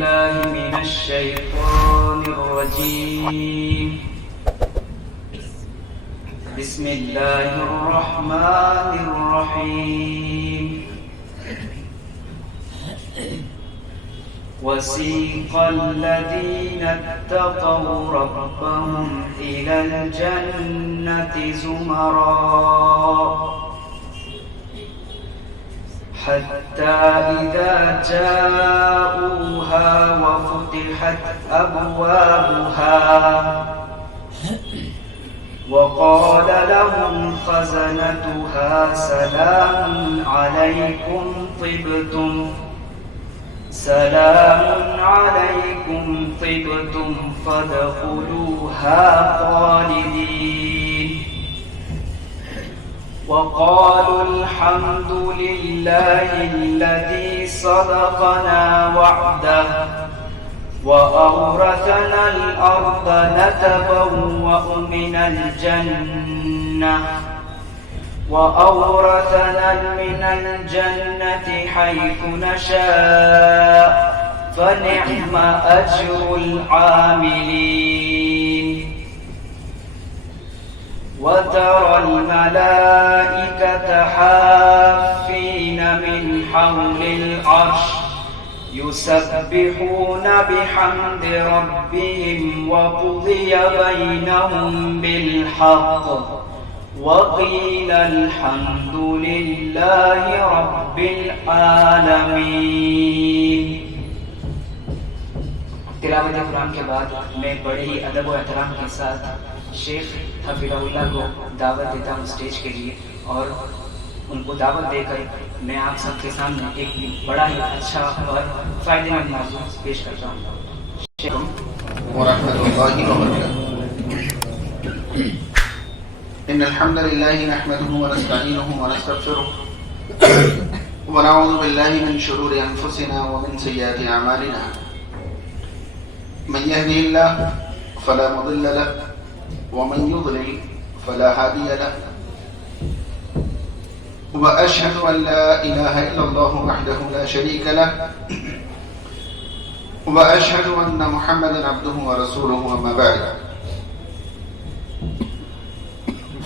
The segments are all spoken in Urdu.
بالله من الشيطان الرجيم. بسم الله الرحمن الرحيم. وسيق الذين اتقوا ربهم إلى الجنة زمرا حتى إذا جاءوها وفتحت أبوابها وقال لهم خزنتها سلام عليكم طبتم فادخلوها خالدين. وقالوا الحمد لله الذي صدقنا وعده وأورثنا الأرض نتبوأ من الجنة حيث نشاء فنعم أجر العاملين. وترى الملائكة حافين من حول العرش يسبحون بحمد ربهم وقضي بينهم بالحق وقيل الحمد لله رب العالمين. تلاوت قرآن کے بعد میں بڑے ہی ادب و احترام کے ساتھ شیخ حفیظ اللہ کو دعوت دیتا ہوں اسٹیج کے لیے، اور ان کو دعوت دے کر میں آپ سب کے سامنے ایک بڑا ہی اچھا اور فائدے مند موضوع پیش کرتا ہوں. ورحمۃ اللہ وبرکاتہ. ان الحمد لله نحمده ونستعينه ونستغفره ونعوذ بالله من شرور انفسنا ومن سيئات اعمالنا. من يهده الله فلا مضل له ومن يضلل فلا هادي له. واشهد ان لا اله الا الله وحده لا شريك له واشهد ان محمدا عبده ورسوله. اما بعد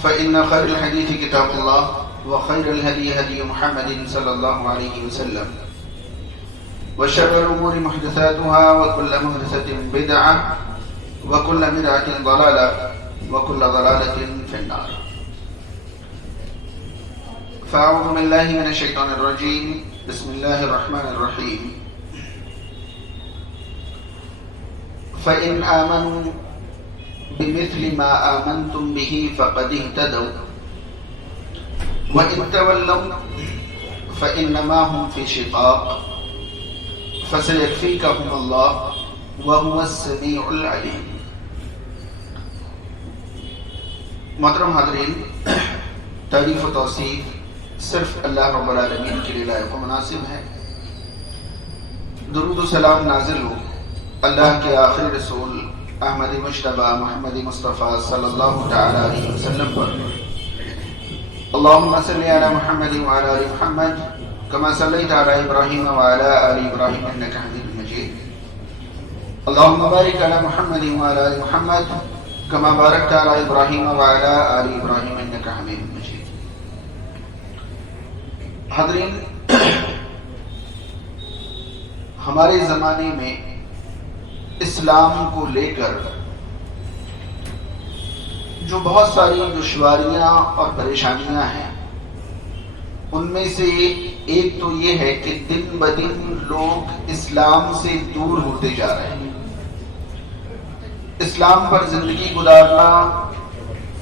فإن خير الحديث كتاب الله وخير الهدي هدي محمد صلى الله عليه وسلم وشر الأمور محدثاتها وكل محدثة بدعة وكل بدعة ضلالة وكل ضلالة في النار. فأعوذ بالله من الشيطان الرجيم. بسم الله الرحمن الرحيم. فإن آمنوا بمثل ما آمنتم به فقد اهتدوا وإن تولوا فإنما هم في شقاق فسيكفيكهم الله وهو السميع العليم. محترم حاضرین، تعریف و توصیف صرف اللہ رب العالمین کے لیے لائق و مناسب ہے. درود و سلام نازل ہو اللہ کے آخری رسول احمد مجتبی محمد مصطفیٰ صلی اللہ تعالی علیہ وسلم پر. اللہم صلی علی محمد وعلی آل محمد کما صلیت علی ابراہیم وعلی آل ابراہیم انک حمید مجید. اللہم بارک علی محمد وعلی آل محمد کما بارکت علی ابراہیم وعلی آل ابراہیم انک حمید مجید. حاضرین، ہمارے زمانے میں اسلام کو لے کر جو بہت ساری دشواریاں اور پریشانیاں ہیں، ان میں سے ایک تو یہ ہے کہ دن بدن لوگ اسلام سے دور ہوتے جا رہے ہیں. اسلام پر زندگی گزارنا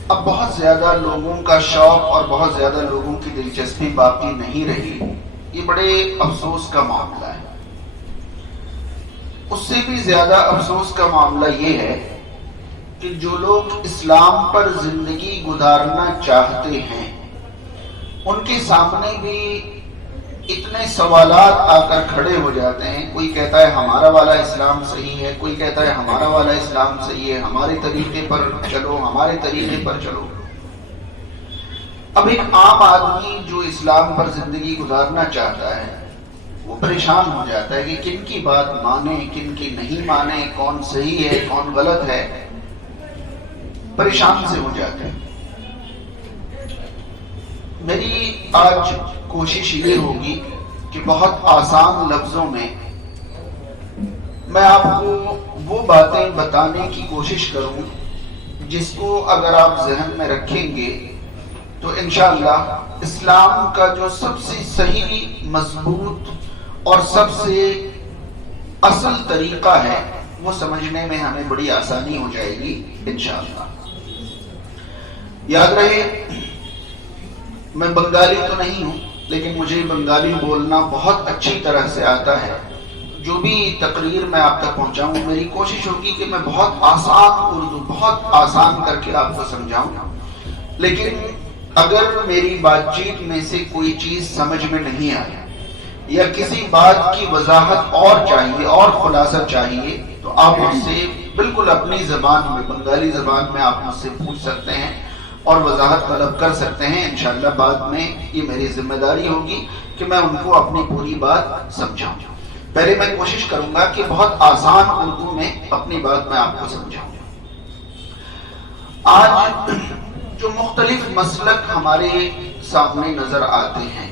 اب بہت زیادہ لوگوں کا شوق اور بہت زیادہ لوگوں کی دلچسپی باقی نہیں رہی. یہ بڑے افسوس کا معاملہ ہے. اس سے بھی زیادہ افسوس کا معاملہ یہ ہے کہ جو لوگ اسلام پر زندگی گزارنا چاہتے ہیں ان کے سامنے بھی اتنے سوالات آ کر کھڑے ہو جاتے ہیں. کوئی کہتا ہے ہمارا والا اسلام صحیح ہے، کوئی کہتا ہے ہمارا والا اسلام صحیح ہے، ہمارے طریقے پر چلو، ہمارے طریقے پر چلو. اب ایک عام آدمی جو اسلام پر زندگی گزارنا چاہتا ہے وہ پریشان ہو جاتا ہے کہ کن کی بات مانے کن کی نہیں مانے، کون صحیح ہے کون غلط ہے، پریشان سے ہو جاتے ہیں۔ میری آج کوشش یہ ہوگی کہ بہت آسان لفظوں میں آپ کو وہ باتیں بتانے کی کوشش کروں جس کو اگر آپ ذہن میں رکھیں گے تو انشاءاللہ اسلام کا جو سب سے صحیح مضبوط اور سب سے اصل طریقہ ہے وہ سمجھنے میں ہمیں بڑی آسانی ہو جائے گی انشاءاللہ۔ یاد رہے، میں بنگالی تو نہیں ہوں لیکن مجھے بنگالی بولنا بہت اچھی طرح سے آتا ہے۔ جو بھی تقریر میں آپ تک پہنچاؤں میری کوشش ہوگی کہ میں بہت آسان اردو بہت آسان کر کے آپ کو سمجھاؤں، لیکن اگر میری بات چیت میں سے کوئی چیز سمجھ میں نہیں آئی یا کسی بات کی وضاحت اور چاہیے اور خلاصہ چاہیے تو آپ مجھ سے بالکل اپنی زبان میں بنگالی زبان میں آپ مجھ سے پوچھ سکتے ہیں اور وضاحت طلب کر سکتے ہیں۔ انشاءاللہ بعد میں یہ میری ذمہ داری ہوگی کہ میں ان کو اپنی پوری بات سمجھاؤں۔ پہلے میں کوشش کروں گا کہ بہت آسان اردو میں اپنی بات میں آپ کو سمجھاؤں۔ آج جو مختلف مسلک ہمارے سامنے نظر آتے ہیں،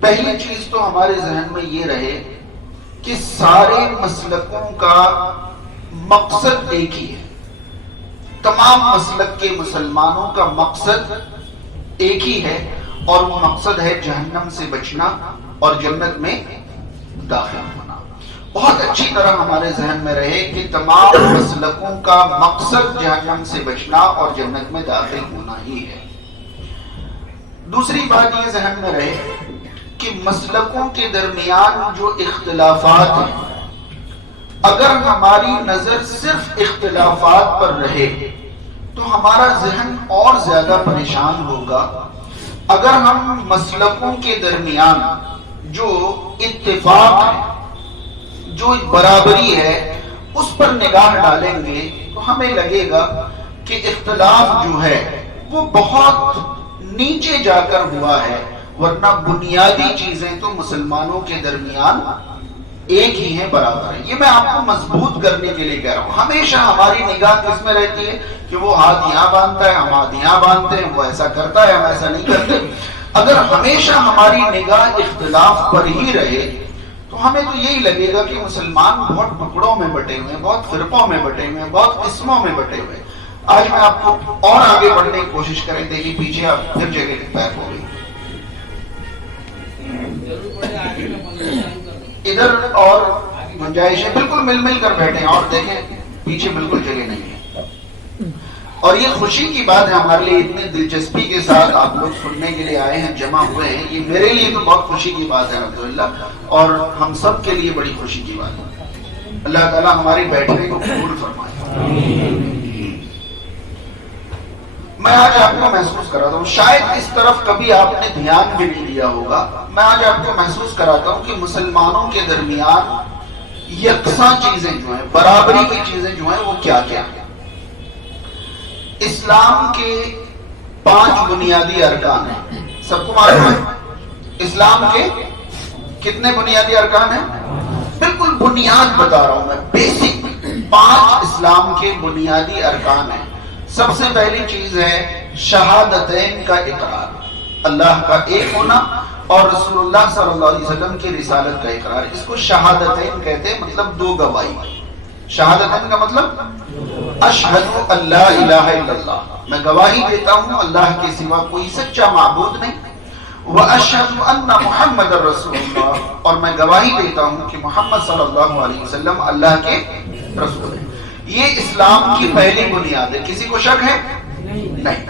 پہلی چیز تو ہمارے ذہن میں یہ رہے کہ سارے مسلکوں کا مقصد ایک ہی ہے۔ تمام مسلک کے مسلمانوں کا مقصد ایک ہی ہے اور وہ مقصد ہے جہنم سے بچنا اور جنت میں داخل ہونا۔ بہت اچھی طرح ہمارے ذہن میں رہے کہ تمام مسلکوں کا مقصد جہنم سے بچنا اور جنت میں داخل ہونا ہی ہے۔ دوسری بات یہ ذہن میں رہے کہ مسلکوں کے درمیان جو اختلافات ہیں، اگر ہماری نظر صرف اختلافات پر رہے تو ہمارا ذہن اور زیادہ پریشان ہوگا۔ اگر ہم مسلکوں کے درمیان جو اتفاق ہے، جو برابری ہے، اس پر نگاہ ڈالیں گے تو ہمیں لگے گا کہ اختلاف جو ہے وہ بہت نیچے جا کر ہوا ہے، ورنہ بنیادی چیزیں تو مسلمانوں کے درمیان ایک ہی ہیں، برابر ہیں۔ یہ میں آپ کو مضبوط کرنے کے لیے کہہ رہا ہوں۔ ہمیشہ ہماری نگاہ کس میں رہتی ہے کہ وہ ہاتھ یہاں باندھتا ہے، ہم ہاتھ یہاں باندھتے ہیں، وہ ایسا کرتا ہے، ہم ایسا نہیں کرتے۔ اگر ہمیشہ ہماری نگاہ اختلاف پر ہی رہے تو ہمیں تو یہی لگے گا کہ مسلمان بہت ٹکڑوں میں بٹے ہوئے ہیں، بہت فرقوں میں بٹے ہوئے ہیں، بہت قسموں میں بٹے ہوئے ہیں۔ آج میں آپ کو اور آگے بڑھنے کی کوشش کریں، دیکھیے پیچھے آپ پھر جگہ پیک ہو گئی، ادھر اور گنجائش ہے، بالکل مل مل کر بیٹھے ہیں اور دیکھیں پیچھے بالکل جگہ نہیں ہے۔ اور یہ خوشی کی بات ہے ہمارے لیے، اتنے دلچسپی کے ساتھ آپ لوگ سننے کے لیے آئے ہیں، جمع ہوئے ہیں، یہ میرے لیے تو بہت خوشی کی بات ہے الحمدللہ، اور ہم سب کے لیے بڑی خوشی کی بات ہے۔ اللہ تعالیٰ ہمارے بیٹھنے کو قبول فرمائے۔ میں آج آپ کو محسوس کراتا ہوں، شاید اس طرف کبھی آپ نے دھیان بھی نہیں دیا ہوگا، میں آج آپ کو محسوس کراتا ہوں کہ مسلمانوں کے درمیان یکساں چیزیں جو ہیں، برابری کی چیزیں جو ہیں وہ کیا کیا ہیں۔ اسلام کے 5 بنیادی ارکان ہیں، سب کو معلوم ہے اسلام کے کتنے بنیادی ارکان ہیں؟ بالکل بنیاد بتا رہا ہوں میں، بیسک 5 اسلام کے بنیادی ارکان ہیں۔ سب سے پہلی چیز ہے شہادتین کا اقرار، اللہ کا ایک ہونا اور رسول اللہ صلی اللہ علیہ وسلم کی رسالت کا اقرار، اس کو شہادتین کہتے ہیں، مطلب 2 گواہی۔ شہادتین کا مطلب اشہد ان لا الہ الا اللہ، میں گواہی دیتا ہوں اللہ کے سوا کوئی سچا معبود نہیں، واشہد ان محمد رسول اللہ، اور میں گواہی دیتا ہوں کہ محمد صلی اللہ علیہ وسلم اللہ کے رسول ہیں۔ یہ اسلام کی پہلی بنیاد ہے، کسی کو شک ہے؟ نہیں۔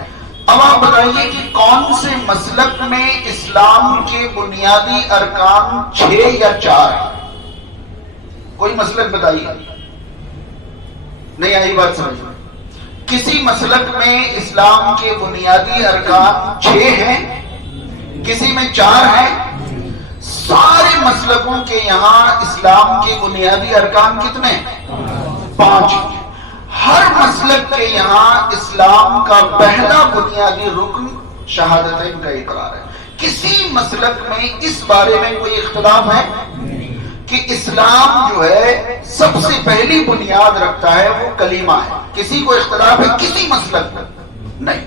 اب آپ بتائیے کہ کون سے مسلک میں اسلام کے بنیادی ارکان 6 یا 4 ہیں؟ کوئی مسلک بتائیے، نہیں آئی بات سمجھ میں؟ کسی مسلک میں اسلام کے بنیادی ارکان 6 ہیں، کسی میں 4 ہیں۔ سارے مسلکوں کے یہاں اسلام کے بنیادی ارکان کتنے؟ 5۔ ہر مسلک کے یہاں اسلام کا پہلا بنیادی رکن شہادتین کا اقرار ہے۔ کسی مسلک میں اس بارے میں کوئی اختلاف ہے کہ اسلام جو ہے سب سے پہلی بنیاد رکھتا ہے وہ کلمہ ہے؟ کسی کو اختلاف ہے کسی مسلک میں؟ نہیں.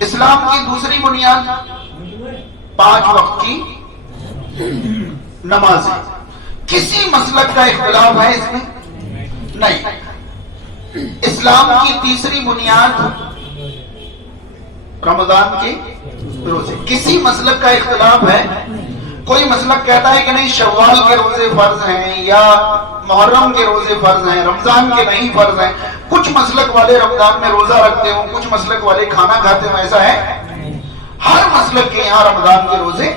اسلام کی دوسری بنیاد 5 وقت کی نماز ہے. کسی مسلک کا اختلاف ہے اس میں؟ نہیں. اسلام کی تیسری بنیاد رمضان کے روزے. کسی مسلک کا اختلاف ہے؟ کوئی مسلک کہتا ہے کہ نہیں شوال کے روزے فرض ہیں یا محرم کے روزے فرض ہیں، رمضان کے نہیں فرض ہیں. کچھ مسلک والے رمضان میں روزہ رکھتے ہوں، کچھ مسلک والے کھانا کھاتے ہوں، ایسا ہے؟ ہر مسلک کے یہاں رمضان کے روزے.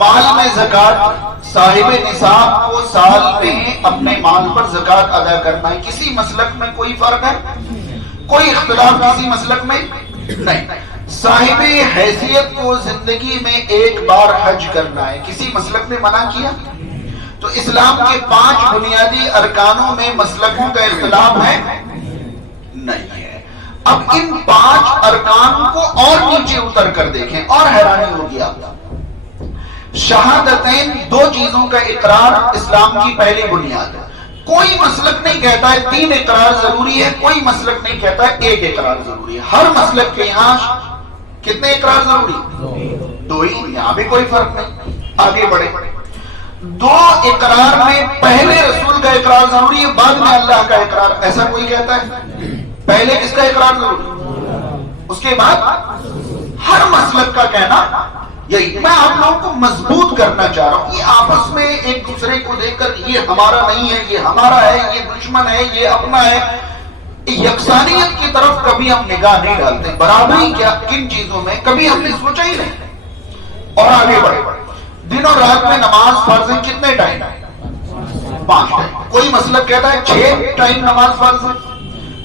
مال میں زکوٰۃ صاحب نصاب کو سال میں اپنے مال پر زکوٰۃ ادا کرنا ہے. کسی مسلک میں کوئی فرق ہے؟ کوئی اختلاف کسی مسلک میں نہیں. صاحب حیثیت کو زندگی میں ایک بار حج کرنا ہے. کسی مسلک نے منع کیا؟ تو اسلام کے 5 بنیادی ارکانوں میں مسلکوں کا اختلاف ہے؟ نہیں ہے. اب ان 5 ارکان کو اور نیچے اتر کر دیکھیں اور حیرانی ہوگی آپ کو. شہادتین 2 چیزوں کا اقرار اسلام کی پہلی بنیاد ہے. کوئی مسلک نہیں کہتا ہے 3 اقرار ضروری ہے، کوئی مسلک نہیں کہتا ہے 1 اقرار ضروری ہے. ہر مسلک کے یہاں کتنے اقرار ضروری؟ 2 ہی. یہاں بھی کوئی فرق نہیں. آگے بڑھے. 2 اقرار میں پہلے رسول کا اقرار ضروری ہے، بعد میں اللہ کا اقرار. ایسا کوئی کہتا ہے؟ پہلے کس کا اقرار ضروری، اس کے بعد ہر مسلک کا کہنا یہی. میں آپ لوگوں کو مضبوط کرنا چاہ رہا ہوں. یہ آپس میں ایک دوسرے کو دیکھ کر یہ ہمارا نہیں ہے، یہ ہمارا ہے، یہ دشمن ہے، یہ اپنا ہے، یکسانیت کی طرف کبھی ہم نگاہ نہیں ڈالتے. برابری کیا کن چیزوں میں کبھی ہم نے سوچا ہی نہیں. اور آگے بڑھے. دن اور رات میں نماز فرض ہے. کتنے ٹائم؟ 5 ٹائم. کوئی مسلک کہتا ہے 6 ٹائم نماز فرض ہے،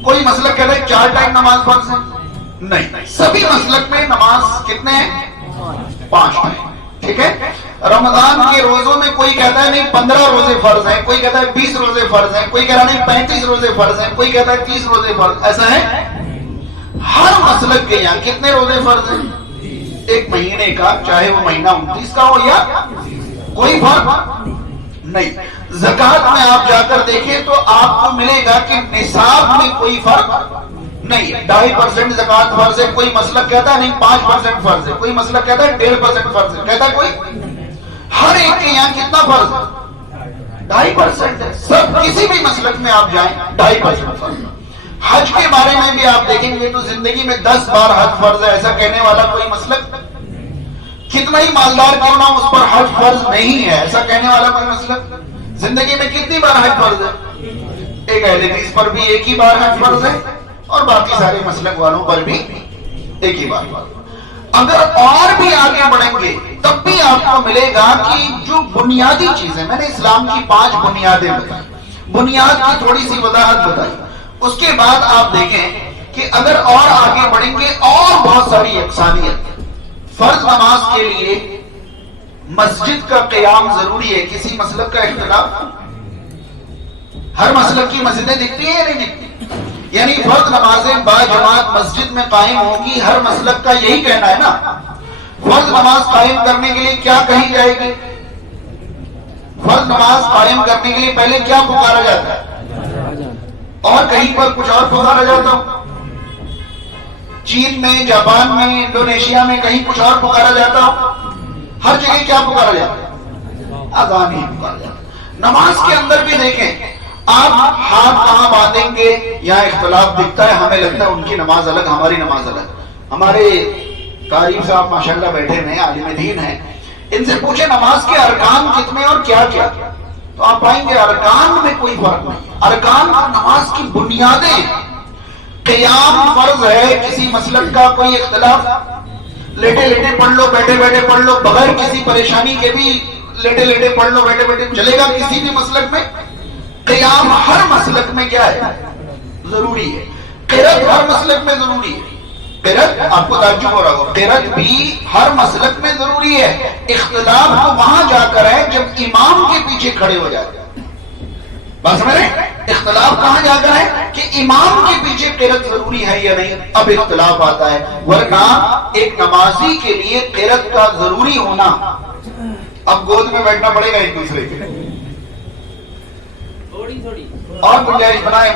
کوئی مسلک کہتا ہے 4 ٹائم نماز فرض ہے. نہیں، سبھی مسلک میں نماز کتنے ہیں؟ 5 ٹائم. ٹھیک ہے. رمضان کے روزوں میں کوئی کہتا ہے نہیں 15 روزے فرض ہیں، کوئی کہتا ہے 20 روزے فرض ہیں، کوئی کہتا ہے نہیں 35 روزے فرض ہیں، کوئی کہتا ہے 30 روزے فرض. ایسا ہے؟ ہر مسلک کے یہاں کتنے روزے فرض ہیں؟ ایک مہینے کا، چاہے وہ مہینہ 29 کا ہو یا کوئی فرق نہیں. زکوٰۃ میں آپ جا کر دیکھیں تو آپ کو ملے گا کہ نصاب میں کوئی فرق نہیں. 2.5% زکوٰۃ فرض ہے، کوئی مسلک کہتا ہے نہیں 5% فرض ہے، کوئی مسلک کہتا ہے 1.5% فرض ہے. کہتا ہے کوئی؟ ہر ایک کے یہاں کتنا فرض ہے؟ 2.5% ہے. سب کسی بھی مسلک میں آپ جائیں 2.5% فرض ہے. حج کے بارے میں بھی آپ دیکھیں گے تو زندگی میں 10 بار حج فرض ہے، ایسا کہنے والا کوئی مسلک؟ کتنا ہی مالدار کیوں نہ اس پر حج فرض نہیں ہے، ایسا کہنے والا کوئی مسلک؟ زندگی میں کتنی بار حج فرض ہے؟ ایک اہل حدیث پر بھی ایک ہی بار حج فرض ہے اور باقی سارے مسلک والوں پر بھی ایک ہی بار فرض. اگر اور بھی آگے بڑھیں گے تب بھی آپ کو ملے گا کہ جو بنیادی چیزیں میں نے اسلام کی 5 بنیادیں بتائی، بنیاد کی تھوڑی سی وضاحت بتائی. اس کے بعد آپ دیکھیں کہ اگر اور آگے بڑھیں گے اور بہت ساری یکسانیت. فرض نماز کے لیے مسجد کا قیام ضروری ہے. کسی مسلک کا اختلاف؟ ہر مسلک کی مسجدیں دکھتی ہیں یا نہیں دکھتی؟ یعنی فرض نمازیں باجماعت مسجد میں قائم ہوگی، ہر مسلک کا یہی کہنا ہے نا. فرض نماز قائم کرنے کے لیے کیا کہی جائے گی؟ فرض نماز قائم کرنے کے لیے پہلے کیا پکارا جاتا ہے؟ اور کہیں پر کچھ اور پکارا جاتا ہو. چین میں، جاپان میں، انڈونیشیا میں کہیں کچھ اور پکارا جاتا ہو. ہر جگہ کیا پکارا جاتا ہے؟ اذان ہی پکارا جاتا ہے. نماز کے اندر بھی دیکھیں آپ ہاتھ کہاں باندھیں گے، یہاں اختلاف دکھتا ہے. ہمیں لگتا ہے ان کی نماز الگ، ہماری نماز الگ. ہمارے قاری صاحب ماشاءاللہ بیٹھے ہوئے ہیں، عالم دین ہیں، ان سے پوچھیں نماز کے ارکان کتنے اور کیا کیا، تو آپ پائیں گے ارکان میں کوئی فرق نہیں. ارکان نماز کی بنیادیں. قیام فرض ہے، کسی مسلک کا کوئی اختلاف؟ لیٹے لیٹے پڑھ لو، بیٹھے بیٹھے پڑھ لو، بغیر کسی پریشانی کے بھی لیٹے لیٹے پڑھ لو، بیٹھے بیٹھے چلے گا کسی بھی مسلک میں. قیام ہر مسلک میں کیا ہے؟ ضروری ہے. قرأت ہر مسلک میں ضروری ہے. قرأت آپ کو تعجب ہو رہا ہوگا، قرأت بھی ہر مسلک میں ضروری ہے. اختلاف تو وہاں جا کر ہے جب امام کے پیچھے کھڑے ہو جاتے ہیں. بات سمجھ رہے ہیں؟ اختلاف کہاں جا کر ہے کہ امام کے پیچھے قرأت ضروری ہے یا نہیں، اب اختلاف آتا ہے، ورنہ ایک نمازی کے لیے قرأت کا ضروری ہونا، اب گود میں بیٹھنا پڑے گا ایک دوسرے کے، اور گنجائش بنائیں،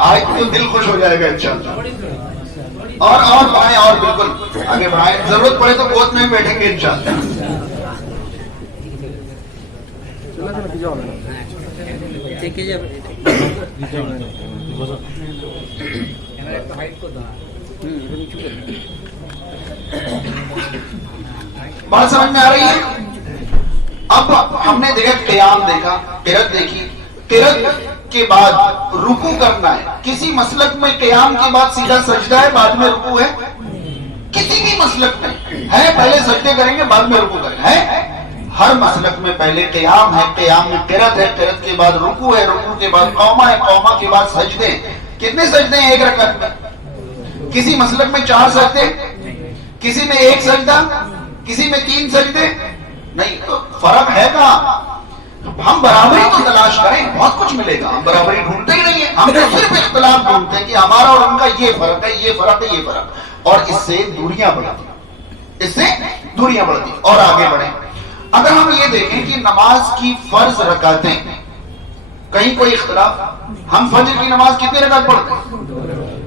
آج تو دل خوش ہو جائے گا انشاءاللہ، اور بڑھائیں، اور بالکل آگے بڑھائیں، ضرورت پڑے تو گود میں بیٹھیں گے انشاءاللہ۔ بات سمجھ میں آ رہی ہے؟ اب ہم نے دیکھا قیام، دیکھا قرأت، دیکھی قرأت کے بعد رکوع کرنا ہے، کسی مسلک میں قیام کے بعد سیدھا سجدہ ہے، بعد میں رکوع ہے، کسی بھی مسلک میں ہے پہلے سجدے کریں گے بعد میں رکوع کریں گے، ہے ہر مسلک میں پہلے قیام ہے، قیام میں قرأت ہے، قرأت کے بعد رکوع ہے، رکوع کے بعد قومہ ہے، قومہ کے بعد سجدے۔ کتنے سجدے ہیں ایک رکعت میں؟ کسی مسلک میں 4 سجدے، کسی میں 1 سجدہ، کسی میں 3 سجدے، نہیں تو فرق ہے کہاں؟ ہم برابری تو تلاش کریں، بہت کچھ ملے گا، ہم برابری ڈھونڈتے ہی نہیں ہیں، ہم تو صرف اختلاف ڈھونڈتے ہیں کہ ہمارا اور ان کا یہ فرق ہے، یہ فرق ہے، یہ فرق، اور اس سے دوریاں بڑھتی، اس سے دوریاں بڑھتی۔ اور آگے بڑھیں، اگر ہم یہ دیکھیں کہ نماز کی فرض رکعتیں، کہیں کوئی اختلاف، ہم فجر کی نماز کتنی رکعت پڑھتے ہیں؟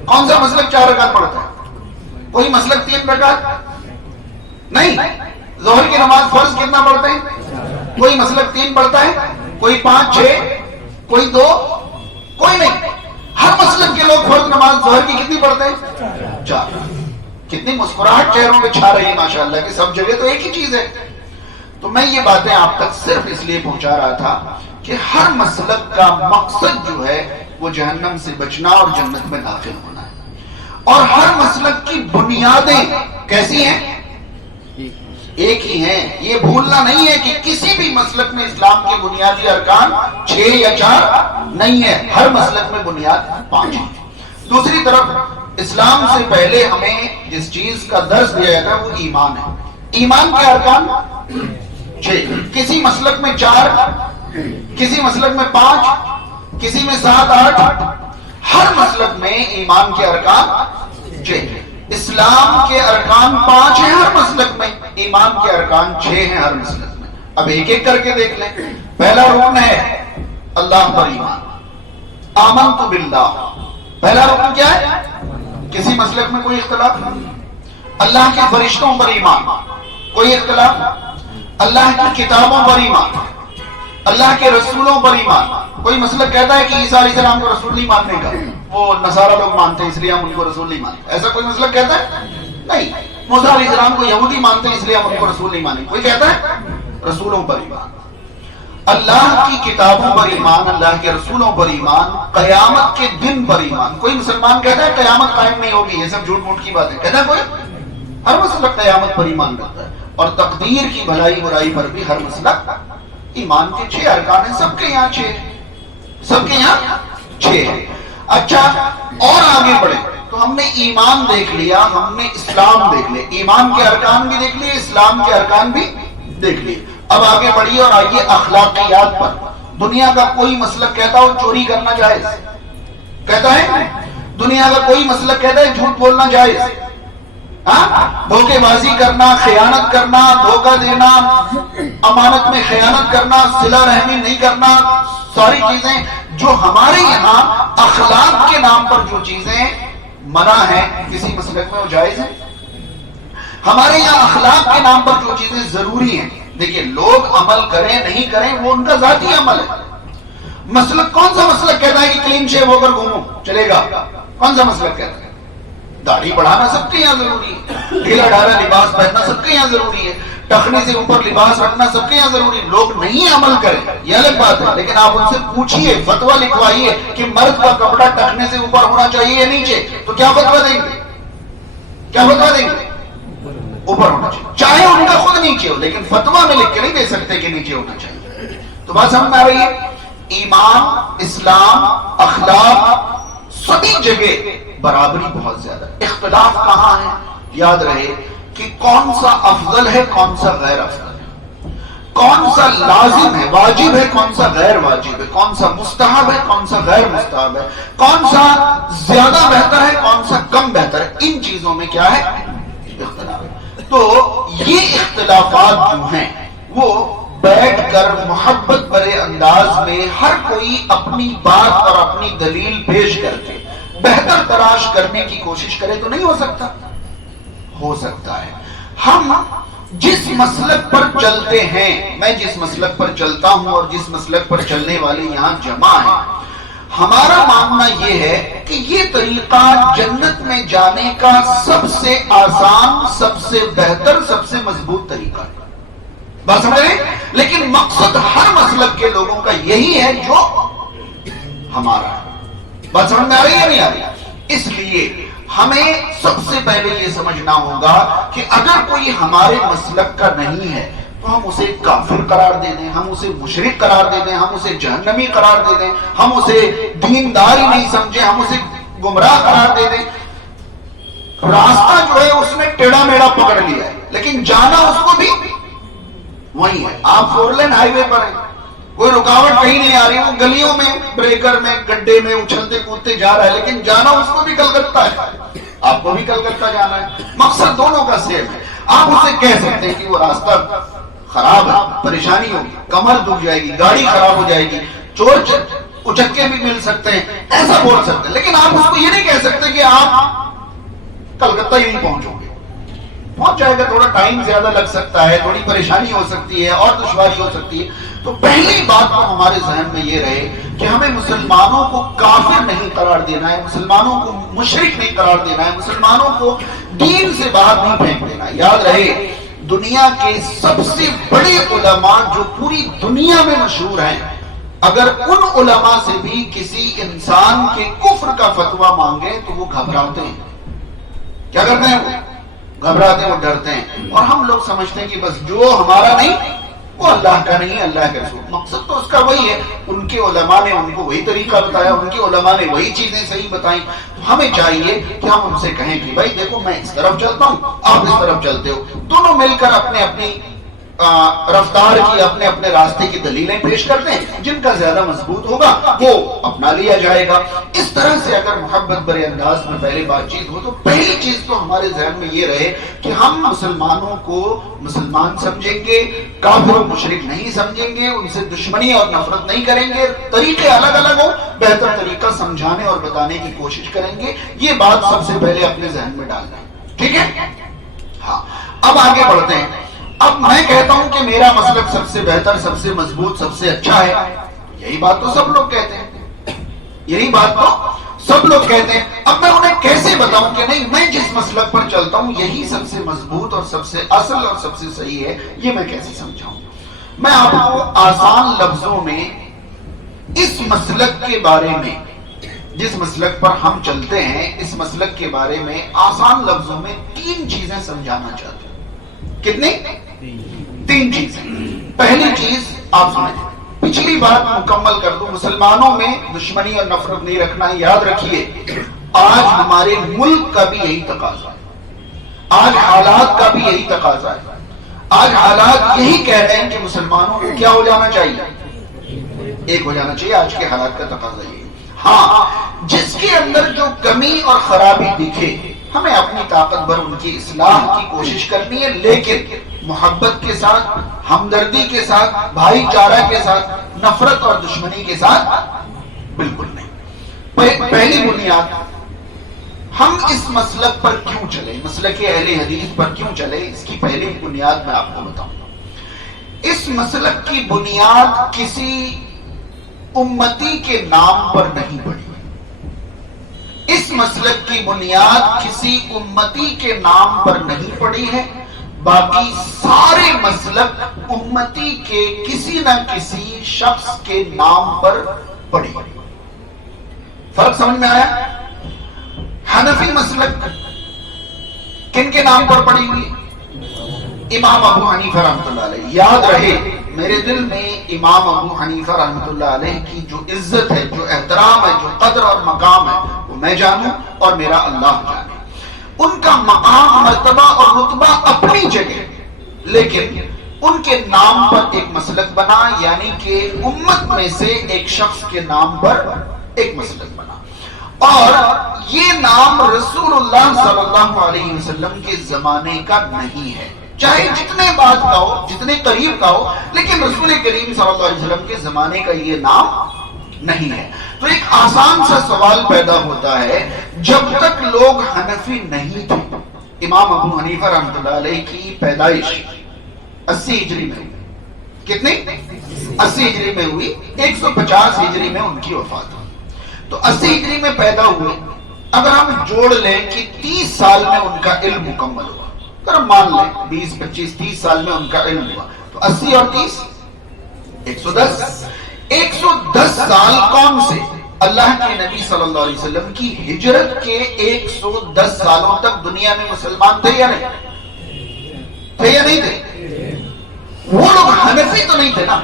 کون سا مسلک 4 رکعت پڑھتا ہے؟ کوئی مسلک 3 رکعت نہیں۔ ظہر کی نماز فرض کتنا پڑھتے ہیں؟ کوئی مسلک 3 پڑھتا ہے، کوئی 5 6، کوئی 2، کوئی نہیں، ہر مسلک کے لوگ فرض نماز ظہر کی کتنی پڑھتے ہیں؟ 4۔ کتنی مسکراہٹ چہروں پہ چھا رہی ہے ماشاءاللہ کہ سب جگہ تو ایک ہی چیز ہے۔ تو میں یہ باتیں آپ تک صرف اس لیے پہنچا رہا تھا کہ ہر مسلک کا مقصد جو ہے وہ جہنم سے بچنا اور جنت میں داخل ہونا ہے، اور ہر مسلک کی بنیادیں کیسی ہیں؟ ایک ہی ہیں۔ یہ بھولنا نہیں ہے کہ کسی بھی مسلک میں اسلام کے بنیادی ارکان 6 یا 4 نہیں ہے، ہر مسلک میں بنیاد 5 ہے۔ دوسری طرف اسلام سے پہلے ہمیں جس چیز کا درس دیا جاتا ہے وہ ایمان ہے۔ ایمان کے ارکان 6، کسی مسلک میں 4، کسی مسلک میں 5، کسی میں 7 8، ہر مسلک میں ایمان کے ارکان 6۔ اسلام کے ارکان 5 ہیں ہر مسلک میں، ایمان کے ارکان 6 ہیں ہر مسلک میں۔ اب ایک ایک کر کے دیکھ لیں۔ پہلا رکن ہے اللہ پر ایمان، آمنت باللہ، پہلا رکن کیا ہے؟ کسی مسلک میں کوئی اختلاف نہیں۔ اللہ کے فرشتوں پر ایمان، کوئی اختلاف؟ اللہ کی کتابوں پر ایمان، اللہ کے رسولوں پر ایمان۔ کوئی مسلک کہتا ہے کہ عیسیٰ علیہ السلام کو رسول نہیں ماننے کا، وہ نصارہ لوگ مانتے ہیں اس لیے ہم ان کو رسول نہیں مانتے، ایسا کوئی مسلک کہتا ہے؟ نہیں۔ موسیٰ علیہ السلام کو یہودی مانتے ہیں اس لیے ہم ان کو رسول نہیں مانیں، کوئی کہتا ہے؟ رسولوں پر ایمان، اللہ کی کتابوں پر ایمان، اللہ کے رسولوں پر ایمان، قیامت کے دن پر ایمان۔ کوئی مسلمان کہتا ہے قیامت قائم نہیں ہوگی، یہ سب جھوٹ موٹ کی بات ہے، کہتا ہے کوئی؟ ہر مسلک قیامت پر ایمان رکھتا ہے، اور تقدیر کی بھلائی برائی پر بھی ہر مسلک ایمان کے 6 ارکان ہیں، سب کے یہاں 6 ہیں، سب کے یہاں 6 ہیں۔ اچھا، اور آگے بڑھے تو ہم نے ایمان دیکھ لیا، ہم نے اسلام دیکھ لیا، ایمان کے ارکان بھی دیکھ لیے، اسلام کے ارکان بھی دیکھ لیے۔ اب آگے بڑھیے اور آئیے اخلاقیات پر۔ دنیا کا کوئی مسلک کہتا ہو چوری کرنا جائز، کہتا ہے؟ دنیا کا کوئی مسلک کہتا ہے جھوٹ بولنا جائز، دھوکے بازی کرنا، خیانت کرنا، دھوکہ دینا، امانت میں خیانت کرنا، صلہ رحمی نہیں کرنا، ساری چیزیں جو ہمارے یہاں اخلاق کے نام پر جو چیزیں منع ہیں کسی مسلک میں وہ جائز ہیں۔ ہمارے یہاں اخلاق کے نام پر جو چیزیں ضروری ہیں، دیکھیے لوگ عمل کریں نہیں کریں وہ ان کا ذاتی عمل ہے۔ مسلک کون سا مسلک کہتا ہے کہ کلین شیو ہو کر گھومو چلے گا؟ کون سا مسلک کہتا ہے؟ داڑھی بڑھانا سب کے یہاں ضروری ہے، ڈھیلا ڈھالا لباس پہننا سب کے یہاں ضروری ہے، ٹخنے سے اوپر لباس رکھنا سب کے یہاں ضروری ہے۔ لوگ نہیں عمل کریں یہ الگ بات ہے، لیکن آپ ان سے پوچھئے، فتویٰ لکھوائیے کہ مرد کا کپڑا ٹخنے سے اوپر ہونا چاہیے یا نیچے، تو کیا فتویٰ دیں گے؟ کیا فتویٰ دیں گے؟ اوپر ہونا چاہیے، چاہے ان کا خود نیچے ہو، لیکن فتویٰ میں لکھ کے نہیں دے سکتے کہ نیچے ہونا چاہیے۔ تو بات سمجھ میں آ رہی ہے؟ ایمان، اسلام، اخلاق، سبھی جگہ برابری بہت زیادہ ہے۔ اختلاف کہاں ہے؟ یاد رہے کہ کون سا افضل ہے کون سا غیر افضل ہے۔ کون سا لازم ہے، واجب ہے، کون سا غیر واجب ہے، کون سا مستحب ہے، کون سا غیر مستحب ہے، کون سا زیادہ بہتر ہے، کون سا کم بہتر ہے، ان چیزوں میں کیا ہے؟ اختلاف ہے۔ تو یہ اختلافات جو ہیں وہ بیٹھ کر محبت بھرے انداز میں ہر کوئی اپنی بات اور اپنی دلیل پیش کر کے بہتر تلاش کرنے کی کوشش کرے تو نہیں ہو سکتا؟ ہو سکتا ہے۔ ہم جس مسلک پر چلتے ہیں، میں جس مسلک پر چلتا ہوں اور جس مسلک پر چلنے والے یہاں جمع ہیں، ہمارا ماننا یہ ہے کہ یہ طریقہ جنت میں جانے کا سب سے آسان، سب سے بہتر، سب سے مضبوط طریقہ ہے۔ بات سمجھ رہے ہیں؟ لیکن مقصد ہر مسلک کے لوگوں کا یہی ہے جو ہمارا ہے۔ بات سمجھ میں آ رہی ہے نہیں آ رہی؟ اس لیے ہمیں سب سے پہلے یہ سمجھنا ہوگا کہ اگر کوئی ہمارے مسلک کا نہیں ہے تو ہم اسے کافر قرار دے دیں، ہم اسے مشرک قرار دے دیں، ہم اسے جہنمی قرار دے دیں، ہم اسے دیندار ہی نہیں سمجھیں، ہم اسے گمراہ قرار دے دیں۔ راستہ جو ہے اس میں ٹیڑھا میڑا پکڑ لیا ہے، لیکن جانا اس کو بھی وہی ہے۔ آپ 4 لین ہائی وے پر ہیں، کوئی رکاوٹ کہیں نہیں آ رہی، وہ گلیوں میں، بریکر میں، گڈھے میں اچھلتے کودتے جا رہا ہے، لیکن جانا اس کو بھی کلکتہ ہے، آپ کو بھی کلکتہ جانا ہے، مقصد دونوں کا سیم ہے۔ آپ اسے کہہ سکتے ہیں کہ وہ راستہ خراب ہے، پریشانی ہوگی، کمر دکھ جائے گی، گاڑی خراب ہو جائے گی، چور اچکے بھی مل سکتے ہیں، ایسا بول سکتے ہیں، لیکن آپ اس کو یہ نہیں کہہ سکتے کہ آپ کلکتہ ہی نہیں پہنچو گے۔ پہنچ جائے گا، تھوڑا ٹائم زیادہ لگ سکتا ہے، تھوڑی پریشانی ہو سکتی ہے اور دشواری ہو سکتی ہے۔ تو پہلی بات تو ہمارے ذہن میں یہ رہے کہ ہمیں مسلمانوں کو کافر نہیں قرار دینا ہے، مسلمانوں کو مشرک نہیں قرار دینا ہے، مسلمانوں کو دین سے باہر نہیں پھینک دینا ہے۔ یاد رہے، دنیا کے سب سے بڑے علماء جو پوری دنیا میں مشہور ہیں، اگر ان علماء سے بھی کسی انسان کے کفر کا فتویٰ مانگے تو وہ گھبراتے ہیں۔ کیا کرتے ہیں؟ وہ گھبراتے ہیں، وہ ڈرتے ہیں، اور ہم لوگ سمجھتے ہیں کہ بس جو ہمارا نہیں وہ اللہ کا نہیں، اللہ کے رسول۔ مقصد تو اس کا وہی ہے، ان کے علماء نے ان کو وہی طریقہ بتایا، ان کے علماء نے وہی چیزیں صحیح بتائیں۔ تو ہمیں چاہیے کہ ہم ان سے کہیں کہ بھائی دیکھو، میں اس طرف چلتا ہوں، آپ اس طرف چلتے ہو، دونوں مل کر اپنے اپنی رفتار کی، اپنے اپنے راستے کی دلیلیں پیش کرتے ہیں، جن کا زیادہ مضبوط ہوگا وہ اپنا لیا جائے گا۔ اس طرح سے اگر محبت بھرے انداز میں پہلے بات چیت ہو تو پہلی چیز تو ہمارے ذہن میں یہ رہے کہ ہم مسلمانوں کو مسلمان سمجھیں گے، کافر و مشرک نہیں سمجھیں گے، ان سے دشمنی اور نفرت نہیں کریں گے، طریقے الگ الگ ہو، بہتر طریقہ سمجھانے اور بتانے کی کوشش کریں گے۔ یہ بات سب سے پہلے اپنے ذہن میں ڈالنا ہے، ٹھیک ہے؟ ہاں، اب آگے بڑھتے ہیں۔ اب میں کہتا ہوں کہ میرا مسلک سب سے بہتر، سب سے مضبوط، سب سے اچھا ہے، یہی بات تو سب لوگ کہتے ہیں، یہی بات تو سب لوگ کہتے ہیں۔ اب میں انہیں کیسے بتاؤں کہ نہیں، میں جس مسلک پر چلتا ہوں یہی سب سے مضبوط اور سب سے اصل اور سب سے صحیح ہے، یہ میں کیسے سمجھاؤں؟ میں آپ کو آسان لفظوں میں اس مسلک کے بارے میں، جس مسلک پر ہم چلتے ہیں، اس مسلک کے بارے میں آسان لفظوں میں 3 چیزیں سمجھانا چاہتا ہوں۔ کتنی؟ 3 چیزیں۔ پہلی چیز آپ سمجھیں، پچھلی بات مکمل کر دوں، مسلمانوں میں دشمنی اور نفرت نہیں رکھنا ہے۔ یاد رکھیے، آج ہمارے ملک کا بھی یہی تقاضا ہے، آج حالات کا بھی یہی تقاضا ہے، آج حالات یہی کہہ رہے ہیں کہ مسلمانوں کو کیا ہو جانا چاہیے؟ ایک ہو جانا چاہیے۔ آج کے حالات کا تقاضا یہی ہے۔ ہاں، جس کے اندر جو کمی اور خرابی دکھے ہمیں اپنی طاقت بھر ان کی اصلاح کی کوشش کرنی ہے، لیکن محبت کے ساتھ، ہمدردی کے ساتھ، بھائی چارہ کے ساتھ، نفرت اور دشمنی کے ساتھ بالکل نہیں۔ پہلی بنیاد، ہم اس مسلک پر کیوں چلے، مسلک اہل حدیث پر کیوں چلے، اس کی پہلی بنیاد میں آپ کو بتاؤں۔ اس مسلک کی بنیاد کسی امتی کے نام پر نہیں پڑی، اس مسلک کی بنیاد کسی امتی کے نام پر نہیں پڑی ہے، باقی سارے مسلک امتی کے کسی نہ کسی شخص کے نام پر پڑی۔ فرق سمجھ میں آیا؟ حنفی مسلک کن کے نام پر پڑی ہوئی؟ امام ابو حنیفہ رحمۃ اللہ علیہ۔ یاد رہے، میرے دل میں امام ابو حنیفہ رحمۃ اللہ علیہ کی جو عزت ہے، جو احترام ہے، جو قدر اور مقام ہے، وہ میں جانوں اور میرا اللہ جانے۔ ان کا مقام، مرتبہ اور رتبہ اپنی جگہ، لیکن ان کے نام پر ایک مسلک بنا، یعنی کہ امت میں سے ایک شخص کے نام پر ایک مسلک بنا، اور یہ نام رسول اللہ صلی اللہ علیہ وسلم کے زمانے کا نہیں ہے، چاہے جتنے بعد کا ہو، جتنے قریب کا ہو، لیکن رسول کریم صلی اللہ علیہ وسلم کے زمانے کا یہ نام نہیں ہے۔ تو ایک آسان سا سوال پیدا ہوتا ہے، جب تک لوگ حنفی نہیں تھے، امام ابو حنیفہ رحمۃ اللہ علیہ کی پیدائش 80 ہجری میں ہوئی، کتنی؟ 80 ہجری میں ہوئی، 150 ہجری میں ان کی وفات ہوئی، تو 80 ہجری میں پیدا ہوئے، اگر ہم جوڑ لیں کہ 30 سال میں ان کا علم مکمل ہوا، اگر ہم مان لیں 20 25 30 سال میں ان کا علم ہوا، تو 80 اور 30 110 110 سال کون سے؟ اللہ کے نبی صلی اللہ علیہ وسلم کی ہجرت کے 110 سالوں تک دنیا میں مسلمان تھے یا نہیں تھے؟ یا نہیں تھے؟ وہ لوگ حنفی تو نہیں تھے نا،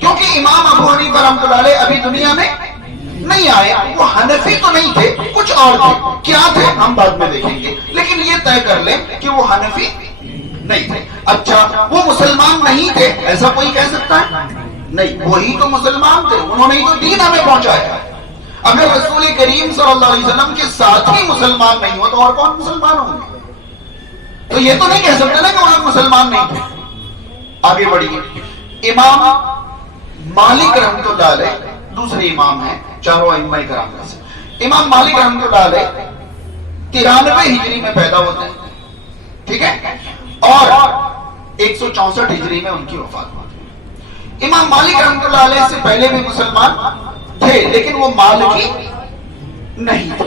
کیونکہ امام ابو حنیفہ رحمۃ اللہ علیہ ابھی دنیا میں نہیں آئے، وہ حنفی تو نہیں تھے، کچھ اور تھے، کیا تھے ہم بعد میں دیکھیں گے، لیکن یہ طے کر لیں کہ وہ حنفی نہیں تھے۔ اچھا، وہ مسلمان نہیں تھے ایسا کوئی کہہ سکتا ہے؟ نہیں، وہی تو مسلمان تھے، انہوں نے ہی تو دین ہمیں پہنچایا۔ اگر رسول کریم صلی اللہ علیہ وسلم کے ساتھ ہی مسلمان نہیں ہو تو اور کون مسلمان ہوں گے؟ تو یہ تو نہیں کہہ سکتے نا کہ وہ لوگ مسلمان نہیں تھے۔ آگے بڑھیے، امام مالک رحمۃ اللہ علیہ دوسرے امام ہیں چاروں ائمہ کرام میں سے، امام مالک رحمۃ اللہ علیہ 93 ہجری میں پیدا ہوتے ہیں، ٹھیک ہے، اور 164 ہجری میں ان کی وفات ہوتی ہے۔ امام مالک رحمۃ اللہ علیہ سے پہلے بھی مسلمان تھے، لیکن وہ مالکی نہیں تھے۔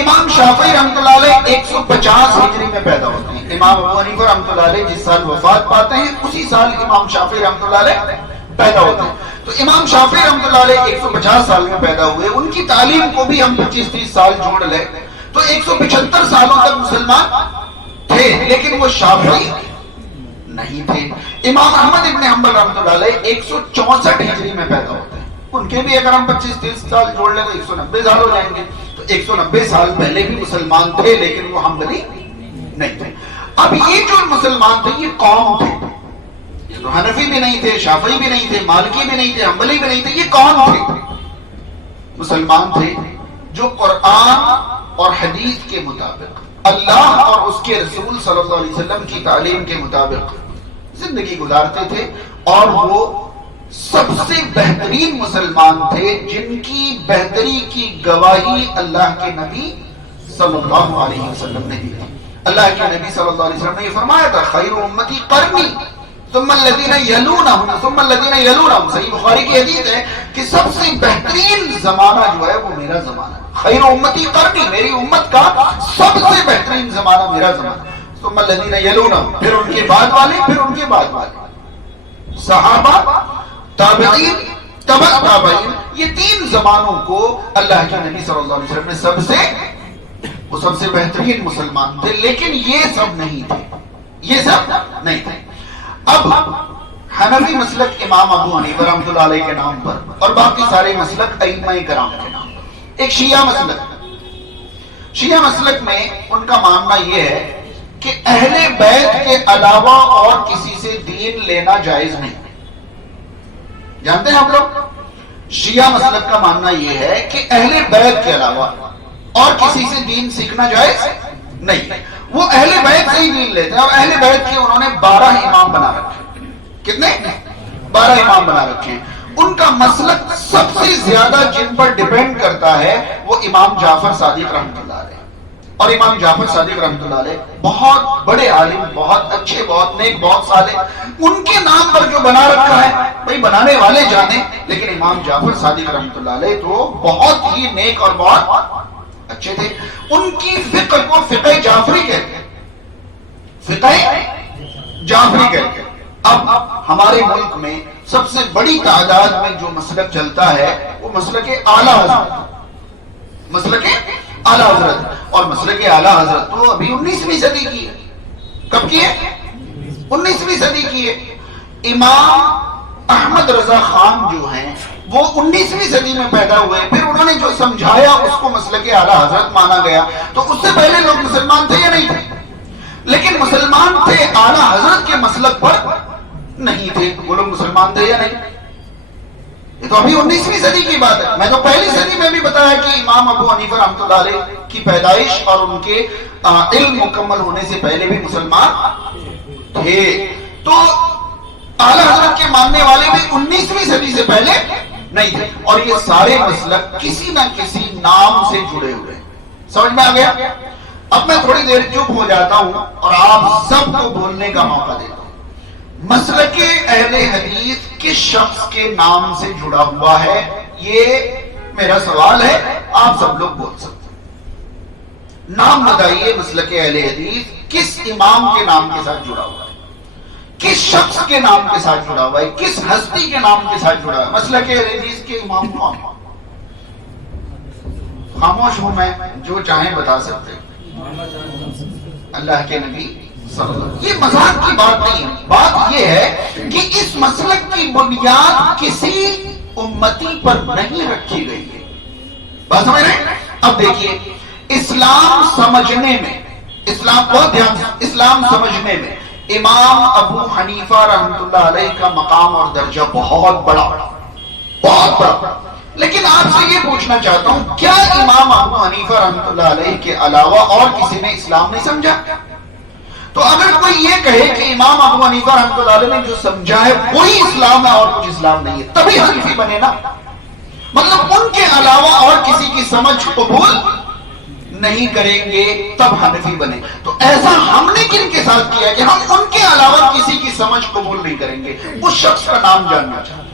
امام شافعی رحمۃ اللہ علیہ 150 ہجری میں پیدا ہوتے ہیں، امام ابو حنیفہ رحمۃ اللہ علیہ جس سال وفات پاتے ہیں اسی سال امام شافعی رحمۃ اللہ علیہ پیدا ہوتے ہیں۔ تو امام شافعی رحمۃ اللہ علیہ 150 سال میں پیدا ہوئے، ان کی تعلیم کو بھی ہم 25-30 سال جوڑ لیں تو 175 سالوں تک مسلمان تھے، لیکن وہ شافعی نہیں تھے۔ امام احمد ابن حنبل رحمۃ اللہ علیہ 164 ہجری میں پیدا ہوتے ہیں، ان کے بھی اگر ہم 25-30 سال جوڑ لیں تو 190 سال ہو جائیں گے، تو 190 سال پہلے بھی مسلمان تھے، لیکن وہ حنبلی نہیں تھے۔ اب یہ جو مسلمان تھے یہ کون تھے؟ یہ تو حنفی بھی نہیں تھے، شافعی بھی نہیں تھے، مالکی بھی نہیں تھے، حنبلی بھی نہیں تھے، یہ کون تھے؟ مسلمان تھے جو قرآن اور حدیث کے مطابق، اللہ اور اس کے رسول صلی اللہ علیہ وسلم کی تعلیم کے مطابق زندگی گزارتے تھے، اور وہ سب سے بہترین مسلمان تھے جن کی بہتری کی گواہی اللہ کے نبی صلی اللہ علیہ وسلم نے دی تھی۔ اللہ کے نبی صلی اللہ علیہ وسلم نے یہ فرمایا تھا، خیر امتی قرنی ثم الذین یلونہم ثم الذین یلونہم، صحیح بخاری کی حدیث ہے کہ سب سے بہترین زمانہ جو ہے وہ میرا زمانہ ہے، خیر امتی قرنی، میری امت کا سب سے بہترین زمانہ میرا زمانہ، ثم الذین یلونہم، پھر ان کے بعد والے، پھر ان کے بعد والے، صحابہ، تابعین، تبع تابعین، یہ 3 زمانوں کو اللہ کے نبی صلی اللہ علیہ وسلم نے وہ سب سے بہترین مسلمان تھے، لیکن یہ سب نہیں تھے، یہ سب نہیں تھے۔ اب حنفی مسلک امام ابو حنیفہ رحمۃ اللہ علیہ کے نام پر، اور باقی سارے مسلک ائمہ کرام کے نام پر۔ ایک شیعہ مسلک، شیعہ مسلک میں ان کا ماننا یہ ہے کہ اہل بیت کے علاوہ اور کسی سے دین لینا جائز نہیں۔ جانتے ہیں آپ لوگ، شیعہ مسلک کا ماننا یہ ہے کہ اہل بیت کے علاوہ اور کسی سے دین سیکھنا جائز نہیں، وہ اہل بیت سے ہی دین لیتے ہیں، اور اہل بیت کے انہوں نے 12 امام بنا رکھے ہیں۔ کتنے؟ 12 امام بنا رکھے ہیں۔ ان کا مسلک سب سے زیادہ جن پر ڈیپینڈ کرتا ہے وہ امام جعفر صادق رحمۃ اللہ علیہ، اور امام جعفر صادق رحمۃ اللہ علیہ بہت بڑے عالم، بہت اچھے، بہت نیک، بہت صالح، ان کے نام پر جو بنا رکھا ہے بھائی بنانے والے جانے، لیکن امام جعفر صادق رحمۃ اللہ علیہ تو بہت ہی نیک اور بہت اچھے تھے۔ ان کی فقہ کو فقہ جعفری کہتے ہیں، فقہ جعفری کہتے ہیں۔ اب ہمارے ملک میں سب سے بڑی تعداد میں جو مسلک چلتا ہے وہ مسلک اعلیٰ حضرت، مسلک اعلیٰ حضرت، اور مسلک اعلیٰ حضرت تو ابھی 19ویں صدی کی ہے۔ کب کی ہے؟ 19ویں صدی کی ہے۔ امام احمد رضا خان جو ہیں وہ 19ویں صدی میں پیدا ہوئے، پھر انہوں نے جو سمجھایا اس کو مسلک اعلیٰ حضرت مانا گیا۔ تو اس سے پہلے لوگ مسلمان تھے یا نہیں تھے؟ لیکن مسلمان تھے، اعلیٰ حضرت کے مسلک پر نہیں تھے وہ لوگ مسلمان تھے یا نہیں؟ یہ تو ابھی 19ویں صدی کی بات ہے. میں تو پہلی صدی میں بھی بتایا کہ امام ابو حنیفہ رحمۃ اللہ علیہ کی پیدائش اور ان کے علم مکمل ہونے سے پہلے بھی مسلمان تھے. تو اعلیٰ حضرت کے ماننے والے بھی 19ویں صدی سے پہلے نہیں تھے. اور یہ سارے مسلک کسی نہ کسی نام سے جڑے ہوئے. سمجھ میں آ گیا؟ اب میں تھوڑی دیر چپ ہو جاتا ہوں اور آپ سب کو بولنے کا موقع دیتا ہوں. مسلک اہل حدیث کس شخص کے نام سے جڑا ہوا ہے؟ یہ میرا سوال ہے، آپ سب لوگ بول سکتے ہیں. نام بتائیے مسلک اہل حدیث کس امام کے نام کے ساتھ جڑا ہوا ہے، کس شخص کے نام کے ساتھ جڑا ہوا ہے، کس ہستی کے نام کے ساتھ جڑا ہوا ہے. مسلک اہل حدیث کے امام کون؟ خاموش ہوں میں، جو چاہیں بتا سکتے ہیں. اللہ کے نبی صلی اللہ علیہ وسلم. یہ مذاق کی بات نہیں ہے، بات یہ ہے کہ اس مسلک کی بنیاد کسی امتی پر نہیں رکھی گئی ہے. بات سمجھ رہے ہیں؟ اب دیکھیے اسلام سمجھنے میں، اسلام بہت دھیان سے، اسلام سمجھنے میں امام ابو حنیفہ رحمۃ اللہ علیہ کا مقام اور درجہ بہت بڑا، بہت بڑا. لیکن آپ سے یہ پوچھنا چاہتا ہوں، کیا امام ابو حنیفہ رحمۃ اللہ علیہ کے علاوہ اور کسی نے اسلام نہیں سمجھا؟ تو اگر کوئی یہ کہے کہ امام ابو حنیفہ رحمۃ اللہ علیہ نے جو سمجھا ہے وہی اسلام ہے اور کچھ اسلام نہیں ہے، تبھی حنفی بنے نا. مطلب ان کے علاوہ اور کسی کی سمجھ قبول نہیں کریں گے تب حنفی بنے. تو ایسا ہم نے کن کے ساتھ کیا کہ ہم ان کے علاوہ کسی کی سمجھ قبول نہیں کریں گے؟ اس شخص کا نام جاننا چاہتے ہیں.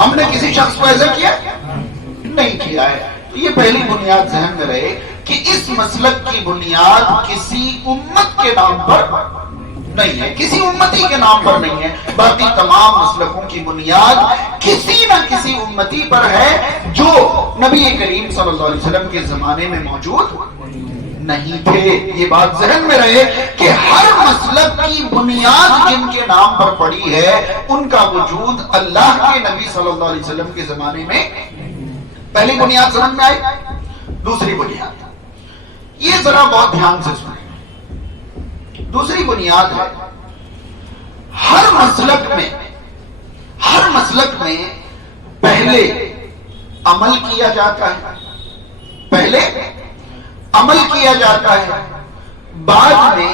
ہم نے کسی شخص کو ایسا کیا نہیں کیا ہے. تو یہ پہلی بنیاد ذہن میں رہے کہ اس مسلک کی بنیاد کسی امت کے نام پر نہیں ہے، کسی امتی کے نام پر نہیں ہے. باقی تمام مسلکوں کی بنیاد کسی نہ کسی امتی پر ہے جو نبی کریم صلی اللہ علیہ وسلم کے زمانے میں موجود نہیں تھے. یہ بات ذہن میں رہے کہ ہر مسلک کی بنیاد جن کے نام پر پڑی ہے ان کا وجود اللہ کے نبی صلی اللہ علیہ وسلم کے زمانے میں. پہلی بنیاد سمجھ میں آئی. دوسری بنیاد یہ ذرا بہت دھیان سے سنیں. دوسری بنیاد ہے ہر مسلک میں پہلے عمل کیا جاتا ہے، پہلے عمل کیا جاتا ہے، بعد میں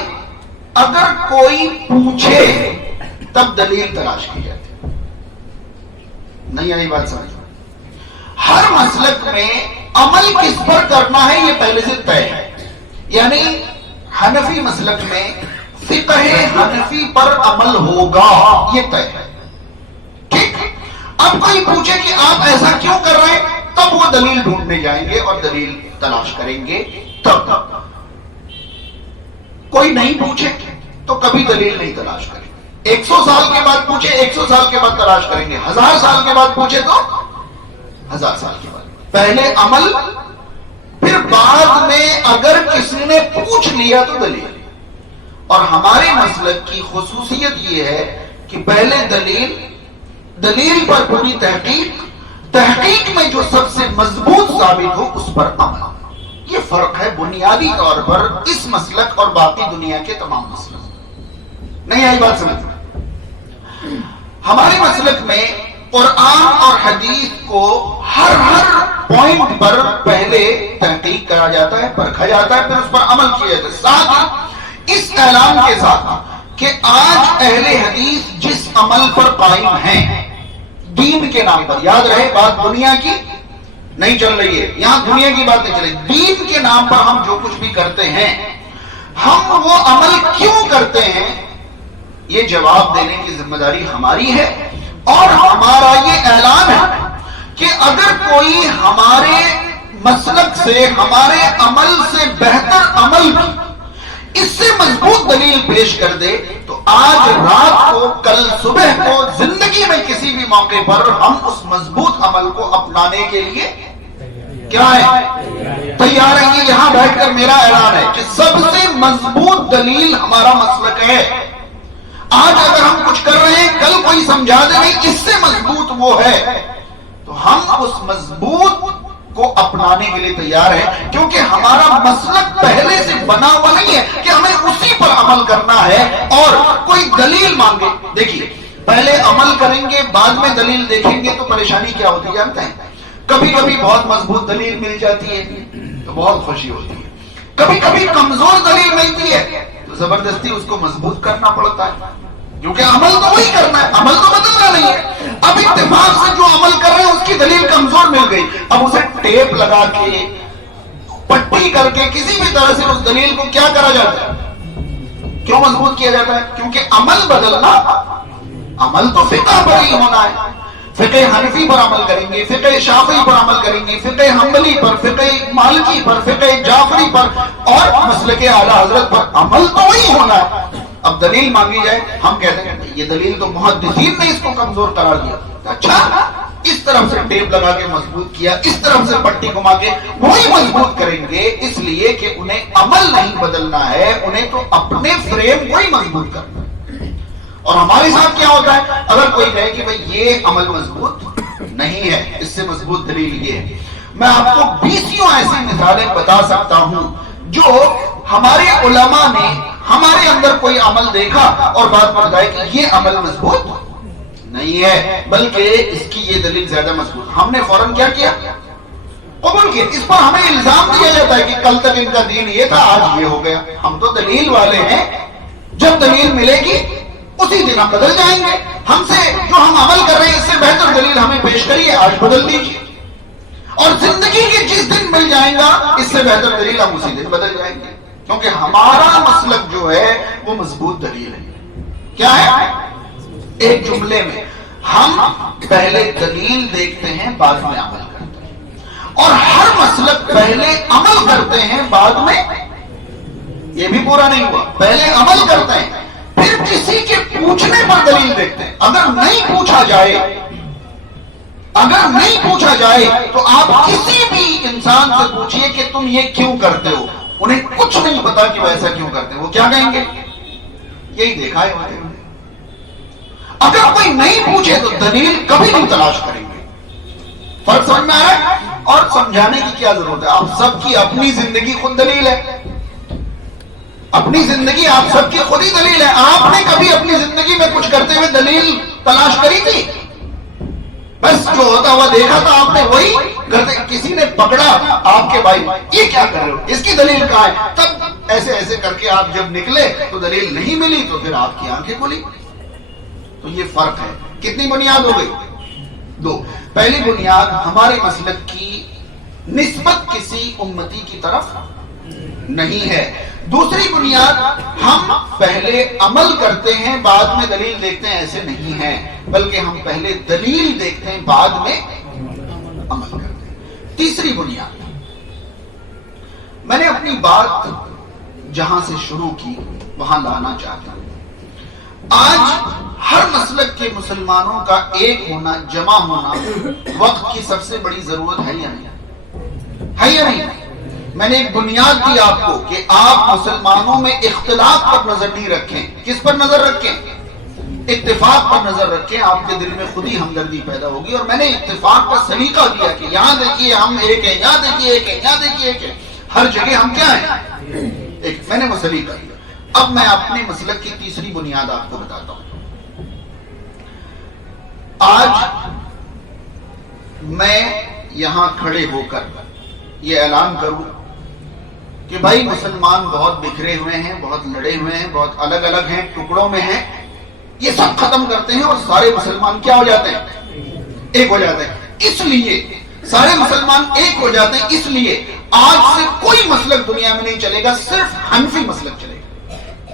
اگر کوئی پوچھے تب دلیل تلاش کی جاتی ہے. نہیں آئی بات سمجھ؟ ہر مسلک میں عمل کس پر کرنا ہے یہ پہلے سے طے ہے. یعنی حنفی مسلک میں فقہ حنفی پر عمل ہوگا، یہ طے ہے. ٹھیک. اب کوئی پوچھے کہ آپ ایسا کیوں کر رہے ہیں، تب وہ دلیل ڈھونڈنے جائیں گے اور دلیل تلاش کریں گے. تب کوئی نہیں پوچھے تو کبھی دلیل نہیں تلاش کریں گے. 100 سال کے بعد پوچھے 100 سال کے بعد تلاش کریں گے. 1000 سال کے بعد پوچھے تو 1000 سال کے بعد. پہلے عمل، پھر بعد میں اگر کسی نے پوچھ لیا تو دلیل. اور ہمارے مسلک کی خصوصیت یہ ہے کہ پہلے دلیل پر پوری تحقیق میں جو سب سے مضبوط ثابت ہو اس پر عمل. یہ فرق ہے بنیادی طور پر اس مسلک اور باقی دنیا کے تمام مسلک. نہیں آئی بات سمجھ میں؟ ہمارے مسلک میں قرآن اور حدیث کو ہر پوائنٹ پر پہلے تحقیق کرا جاتا ہے، پرکھا جاتا ہے، پھر اس پر عمل کیا جاتا ہے. ساتھ اس اعلان کے ساتھ کہ آج اہل حدیث جس عمل پر قائم ہیں دین کے نام پر، یاد رہے بات دنیا کی نہیں چل رہی ہے، یہاں دنیا کی بات نہیں چل رہی، دین کے نام پر ہم جو کچھ بھی کرتے ہیں ہم وہ عمل کیوں کرتے ہیں یہ جواب دینے کی ذمہ داری ہماری ہے. اور ہمارا یہ اعلان ہے کہ اگر کوئی ہمارے مسلک سے، ہمارے عمل سے بہتر عمل کی اس سے مضبوط دلیل پیش کر دے تو آج رات کو، کل صبح کو، زندگی میں کسی بھی موقع پر ہم اس مضبوط عمل کو اپنانے کے لیے کیا ہے؟ تیار ہیں. یہ یہاں بیٹھ کر میرا اعلان ہے کہ سب سے مضبوط دلیل ہمارا مسلک ہے. آج اگر ہم کچھ کر رہے ہیں کل کوئی سمجھا دے نہیں اس سے مضبوط وہ ہے تو ہم اس مضبوط کو اپنانے کے لیے تیار ہیں، کیونکہ ہمارا مسلک پہلے سے بنا ہوا نہیں ہے کہ ہمیں اسی پر عمل کرنا ہے اور کوئی دلیل مانگے. دیکھیے پہلے عمل کریں گے بعد میں دلیل دیکھیں گے تو پریشانی کیا ہوتی ہے جانتے ہیں؟ کبھی کبھی بہت مضبوط دلیل مل جاتی ہے تو بہت خوشی ہوتی ہے، کبھی کبھی کمزور دلیل ملتی ہے تو زبردستی اس کو مضبوط کرنا پڑتا ہے، کیونکہ عمل تو وہی کرنا ہے، عمل تو بدلنا نہیں ہے۔ اب اتفاق سے جو عمل کر رہے ہیں اس کی دلیل کمزور مل گئی، اب اسے ٹیپ لگا کے پٹی کر کے کسی بھی طرح سے اس دلیل کو کیا کرا جاتا ہے، کیوں مضبوط کیا جاتا ہے؟ کیونکہ عمل بدلنا، عمل تو فقہ پر ہی ہونا ہے، فقہ حنفی پر عمل کریں گے، فقہ شافعی پر عمل کریں گے، فقہ حنبلی پر، فقہ مالکی پر، فقہ جعفری پر اور مسلک اعلی حضرت پر، عمل تو وہی ہونا ہے۔ اب دلیل مانگی جائے، ہم کہتے ہیں یہ دلیل تو محدثین نے اس کو کمزور قرار دیا، اچھا اس طرف سے ٹیپ لگا کے مضبوط کیا، اس طرف سے پٹی گھما کے، وہی مضبوط کریں گے اس لیے کہ انہیں عمل نہیں بدلنا ہے، انہیں تو اپنے فریم کو ہی مضبوط کرنا ہے۔ اور ہمارے ساتھ کیا ہوتا ہے، اگر کوئی کہے کہ بھئی یہ عمل مضبوط نہیں ہے، اس سے مضبوط دلیل یہ ہے، میں آپ کو 20 ایسی مثالیں بتا سکتا ہوں جو ہمارے علماء نے ہمارے اندر کوئی عمل دیکھا اور بات میں بتایا کہ یہ عمل مضبوط نہیں ہے بلکہ اس کی یہ دلیل زیادہ مضبوط، ہم نے فوراً کیا کیا، قبول کیا۔ اس پر ہمیں الزام دیا جاتا ہے کہ کل تک ان کا دین یہ تھا آج یہ ہو گیا، ہم تو دلیل والے ہیں، جب دلیل ملے گی اسی دن ہم بدل جائیں گے، ہم سے جو ہم عمل کر رہے ہیں اس سے بہتر دلیل ہمیں پیش کریے، آج بدل دیجیے، اور زندگی کے جس دن مل جائیں گا اس سے بہتر دلیل ہم اسی دن بدل جائیں گے، کیونکہ ہمارا مسلک جو ہے وہ مضبوط دلیل ہے۔ کیا ہے؟ ایک جملے میں ہم پہلے دلیل دیکھتے ہیں بعد میں عمل کرتے ہیں، اور ہر مسلک پہلے عمل کرتے ہیں بعد میں، یہ بھی پورا نہیں ہوا، پہلے عمل کرتے ہیں پھر کسی کے پوچھنے پر دلیل دیکھتے ہیں، اگر نہیں پوچھا جائے تو آپ کسی بھی انسان سے پوچھئے کہ تم یہ کیوں کرتے ہو، انہیں کچھ نہیں پتا کہ وہ ایسا کیوں کرتے ہیں، وہ کیا کہیں گے؟ یہی دیکھا ہے ہوتے ہیں۔ اگر کوئی نہیں پوچھے تو دلیل کبھی نہیں تلاش کریں گے۔ فرق سمجھ میں آ رہا ہے؟ اور سمجھانے کی کیا ضرورت ہے، آپ سب کی اپنی زندگی خود دلیل ہے، اپنی زندگی آپ سب کی خود ہی دلیل ہے۔ آپ نے کبھی اپنی زندگی میں کچھ کرتے ہوئے دلیل تلاش کری تھی؟ بس جو ہوتا ہوا دیکھا تھا آپ نے وہی کرتے، کسی نے پکڑا آپ کے بھائی یہ کیا کر رہے ہو، اس کی دلیل کہاں ہے، تب ایسے ایسے کر کے آپ جب نکلے تو دلیل نہیں ملی تو پھر آپ کی آنکھیں کھلی۔ تو یہ فرق ہے۔ کتنی بنیاد ہو گئی؟ 2۔ پہلی بنیاد ہمارے مسلک کی نسبت کسی امتی کی طرف نہیں ہے، دوسری بنیاد ہم پہلے عمل کرتے ہیں بعد میں دلیل دیکھتے ہیں، ایسے نہیں ہے بلکہ ہم پہلے دلیل دیکھتے ہیں بعد میں عمل کرتے ہیں۔ تیسری بنیاد، میں نے اپنی بات جہاں سے شروع کی وہاں لانا چاہتا ہوں۔ آج ہر مسلک کے مسلمانوں کا ایک ہونا، جمع ہونا وقت کی سب سے بڑی ضرورت ہے یا نہیں؟ ہے یا نہیں؟ میں نے ایک بنیاد دی آپ کو کہ آپ مسلمانوں میں اختلاف پر نظر نہیں رکھیں۔ کس پر نظر رکھیں؟ اتفاق پر نظر رکھیں، آپ کے دل میں خود ہی ہمدردی پیدا ہوگی۔ اور میں نے اتفاق کا سلیقہ دیا کہ یہاں دیکھیے ہم ایک ہیں، یہاں دیکھیے ایک ہیں، یہاں دیکھیے ایک ہیں، ہر جگہ ہم کیا ہیں؟ ایک۔ میں نے وہ سلیقہ دیا۔ اب میں اپنے مسلک کی تیسری بنیاد آپ کو بتاتا ہوں۔ آج میں یہاں کھڑے ہو کر یہ اعلان کروں کہ بھائی مسلمان بہت بکھرے ہوئے ہیں، بہت لڑے ہوئے ہیں، بہت الگ الگ ہیں، ٹکڑوں میں ہیں، یہ سب ختم کرتے ہیں اور سارے مسلمان کیا ہو جاتے ہیں؟ ایک ہو جاتے ہیں۔ اس لیے سارے مسلمان ایک ہو جاتے ہیں، اس لیے آج سے کوئی مسلک دنیا میں نہیں چلے گا، صرف حنفی مسلک چلے گا۔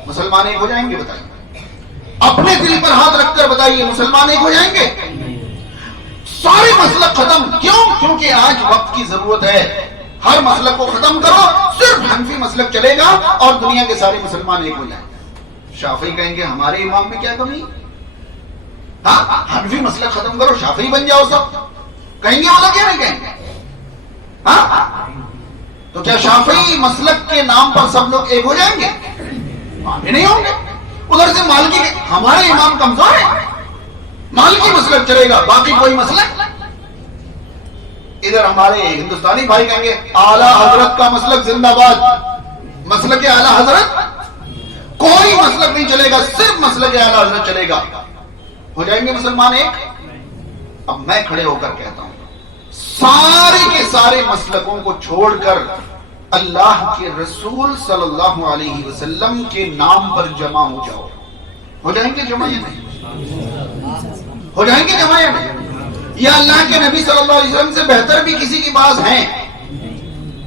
مسلمان ایک ہو جائیں گے؟ بتائیے، اپنے دل پر ہاتھ رکھ کر بتائیے، مسلمان ایک ہو جائیں گے؟ سارے مسلک ختم۔ کیوں؟ کیونکہ آج وقت کی ضرورت ہے، ہر مسلک کو ختم کرو، صرف حنفی مسلک چلے گا اور دنیا کے سارے مسلمان ایک ہو جائیں گے۔ شافعی کہیں گے ہمارے امام میں کیا کمی؟ ہاں، حنفی مسلک ختم کرو، شافعی بن جاؤ سب، کہیں گے وہ کیا نہیں کہیں گے؟ ہاں، تو کیا شافعی مسلک کے نام پر سب لوگ ایک ہو جائیں گے؟ نہیں ہوں گے۔ ادھر سے مالکی کے ہمارے امام کمزور ہیں، مالکی مسلک چلے گا، باقی کوئی مسلک۔ ادھر ہمارے ہندوستانی بھائی کہیں گے اعلیٰ حضرت کا مسلک زندہ باد، مسلک اعلیٰ حضرت کوئی مسلک نہیں چلے گا، صرف مسلک اعلیٰ حضرت چلے گا۔ ہو جائیں گے مسلمان ایک؟ اب میں کھڑے ہو کر کہتا ہوں سارے کے سارے مسلکوں کو چھوڑ کر اللہ کے رسول صلی اللہ علیہ وسلم کے نام پر جمع ہو جاؤ، ہو جائیں گے جمع یا نہیں؟ ہو جائیں گے جمع یا نہیں؟ یا اللہ کے نبی صلی اللہ علیہ وسلم سے بہتر بھی کسی کی بات ہیں؟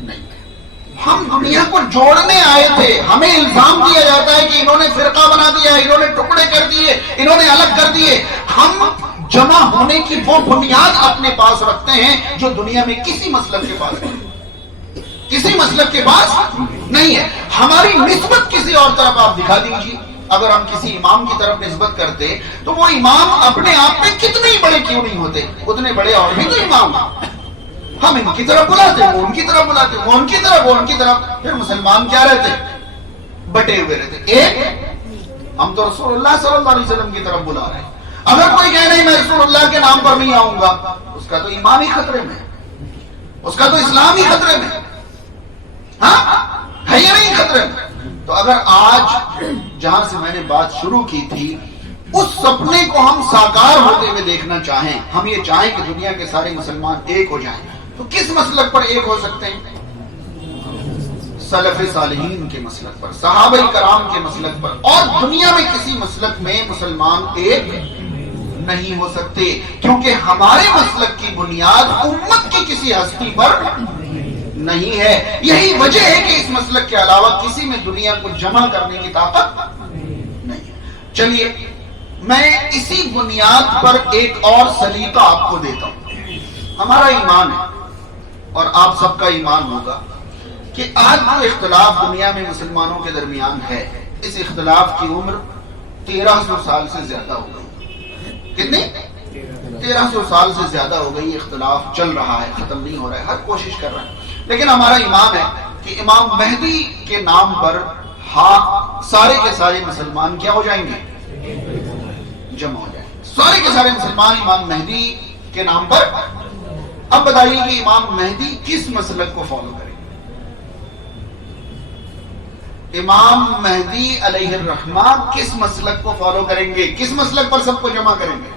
نہیں۔ ہم دنیا کو جوڑنے آئے تھے، ہمیں الزام دیا جاتا ہے کہ انہوں نے فرقہ بنا دیا، انہوں نے ٹکڑے کر دیے، انہوں نے الگ کر دیے۔ ہم جمع ہونے کی وہ بنیاد اپنے پاس رکھتے ہیں جو دنیا میں کسی مسلک کے پاس نہیں، کسی مسلک کے پاس نہیں ہے۔ ہماری نسبت کسی اور طرف آپ دکھا دیجیے، اگر ہم کسی امام کی طرف نسبت کرتے تو وہ امام اپنے آپ میں کتنے ہی بڑے کیوں نہیں ہوتے، اتنے بڑے اور بھی تو امام ہیں۔ ہم ان کی طرف بلاتے، وہ ان کی طرف بلاتے، وہ ان کی طرف، وہ ان کی طرف، پھر مسلمان کیا رہتے؟ بٹے ہوئے رہتے۔ ایک ہم تو رسول اللہ صلی اللہ علیہ وسلم کی طرف بلا رہے ہیں۔ اگر کوئی کہے نہیں میں رسول اللہ کے نام پر نہیں آؤں گا، اس کا تو ایمان ہی خطرے میں، اس کا تو اسلام ہی خطرے میں، ہاں ہے یا نہیں خطرے میں؟ تو اگر آج جہاں سے میں نے بات شروع کی تھی اس سپنے کو ہم ساکار ہوتے ہوئے دیکھنا چاہیں، ہم یہ چاہیں کہ دنیا کے سارے مسلمان ایک ہو جائیں، تو کس مسلک پر ایک ہو سکتے ہیں؟ سلف صالحین کے مسلک پر، صحابہ کرام کے مسلک پر، اور دنیا میں کسی مسلک میں مسلمان ایک نہیں ہو سکتے، کیونکہ ہمارے مسلک کی بنیاد امت کی کسی ہستی پر نہیں ہے۔ یہی وجہ ہے کہ اس مسلک کے علاوہ کسی میں دنیا کو جمع کرنے کی طاقت نہیں ہے۔ چلیے میں اسی بنیاد پر ایک اور سلیقہ آپ کو دیتا ہوں۔ ہمارا ایمان ہے اور آپ سب کا ایمان ہوگا کہ آج جو اختلاف دنیا میں مسلمانوں کے درمیان ہے، اس اختلاف کی عمر 1300 سال سے زیادہ ہو گئی۔ کتنی؟ 1300 سال سے زیادہ ہو گئی۔ اختلاف چل رہا ہے، ختم نہیں ہو رہا ہے، ہر کوشش کر رہا ہے، لیکن ہمارا ایمان ہے کہ امام مہدی کے نام پر سارے کے سارے مسلمان کیا ہو جائیں گے؟ جمع ہو جائیں گے۔ سارے کے سارے مسلمان امام مہدی کے نام پر۔ اب بتائیے کہ امام مہدی کس مسلک کو فالو کریں گے؟ امام مہدی علیہ الرحمہ کس مسلک کو فالو کریں گے؟ کس مسلک پر سب کو جمع کریں گے؟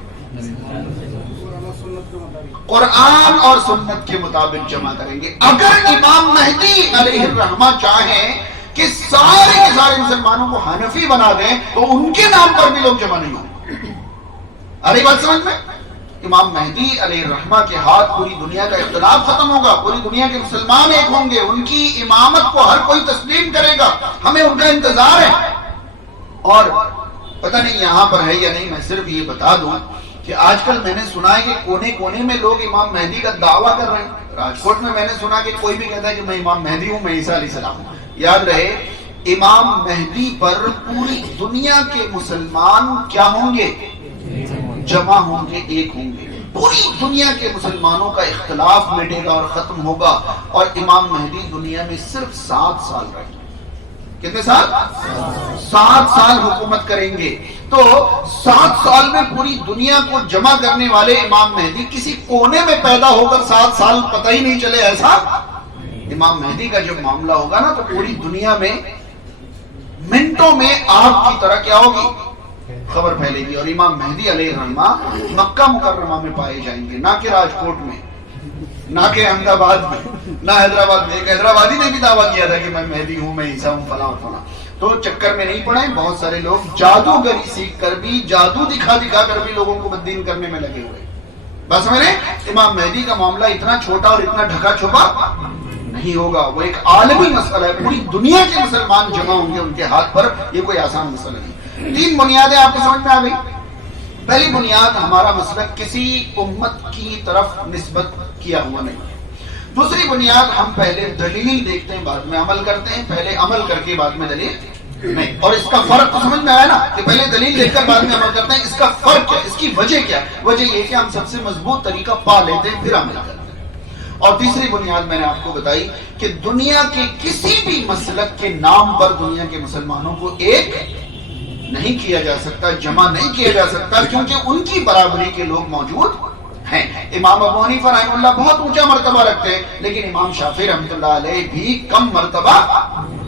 قرآن اور سنت کے مطابق جمع کریں گے۔ اگر امام مہدی علیہ الرحمہ چاہیں کہ سارے کے سارے مسلمانوں کو حنفی بنا دیں تو ان کے نام پر بھی لوگ جمع نہیں ہوں گے۔ ارے بات سمجھ میں؟ امام مہدی علیہ الرحمہ کے ہاتھ پوری دنیا کا اختلاف ختم ہوگا، پوری دنیا کے مسلمان ایک ہوں گے، ان کی امامت کو ہر کوئی تسلیم کرے گا، ہمیں ان کا انتظار ہے۔ اور پتہ نہیں یہاں پر ہے یا نہیں، میں صرف یہ بتا دوں کہ آج کل میں نے سنا ہے کہ کونے کونے میں لوگ امام مہدی کا دعویٰ کر رہے ہیں۔ راجکوٹ میں نے سنا کہ کوئی بھی کہتا ہے کہ میں امام مہدی ہوں، میں عیسیٰ علیہ السلام ہوں۔ یاد رہے امام مہدی پر پوری دنیا کے مسلمان کیا ہوں گے؟ جمع ہوں گے، ایک ہوں گے۔ پوری دنیا کے مسلمانوں کا اختلاف مٹے گا اور ختم ہوگا، اور امام مہدی دنیا میں صرف 7 سال رہیں گے۔ کتنے سال؟ 7 سال حکومت کریں گے۔ تو 7 سال میں پوری دنیا کو جمع کرنے والے امام مہدی کسی کونے میں پیدا ہو کر 7 سال پتہ ہی نہیں چلے، ایسا امام مہدی کا جب معاملہ ہوگا نا تو پوری دنیا میں منٹوں میں آگ کی طرح کیا ہوگی؟ خبر پھیلے گی۔ اور امام مہدی علیہ الرحمہ مکہ مکرمہ میں پائے جائیں گے، نہ کہ راجکوٹ میں، نہ کہ احمد آباد میں، نہ حیدرآباد میں۔ ایک حیدرآبادی نے بھی دعویٰ کیا تھا کہ میں مہدی ہوں، میں عیسیٰ ہوں، فلاں فلاں۔ تو چکر میں نہیں پڑے، بہت سارے لوگ جادوگری سیکھ کر بھی، جادو دکھا دکھا کر بھی لوگوں کو بددین کرنے میں لگے ہوئے۔ بس میں نے امام مہدی کا معاملہ اتنا چھوٹا اور اتنا ڈھکا چھپا نہیں ہوگا، وہ ایک عالمی مسئلہ ہے، پوری دنیا کے مسلمان جمع ہوں گے ان کے ہاتھ پر، یہ کوئی آسان مسئلہ نہیں۔ 3 بنیادیں آپ کو سمجھ میں آ گئی۔ پہلی بنیاد، ہمارا مسلک کسی امت کی طرف نسبت کیا ہوا نہیں۔ دوسری بنیاد، ہم پہلے دلیل دیکھتے ہیں بعد میں عمل کرتے ہیں، پہلے عمل کر کے بعد میں دلیل نہیں۔ اور اس کا فرق تو سمجھ میں آیا نا کہ پہلے دلیل دیکھ کر بعد میں عمل کرتے ہیں، اس کا فرق کیا، اس کی وجہ کیا؟ وجہ یہ کہ ہم سب سے مضبوط طریقہ پا لیتے ہیں پھر عمل کرتے ہیں۔ اور تیسری بنیاد میں نے آپ کو بتائی کہ دنیا کے کسی بھی مسلک کے نام پر دنیا کے مسلمانوں کو ایک نہیں کیا جا سکتا، جمع نہیں کیا جا سکتا، کیونکہ ان کی برابری کے لوگ موجود ہیں۔ امام ابو حنیفہ رحمہ اللہ بہت اونچا مرتبہ رکھتے ہیں، لیکن امام شافعی رحمۃ اللہ علیہ بھی کم مرتبہ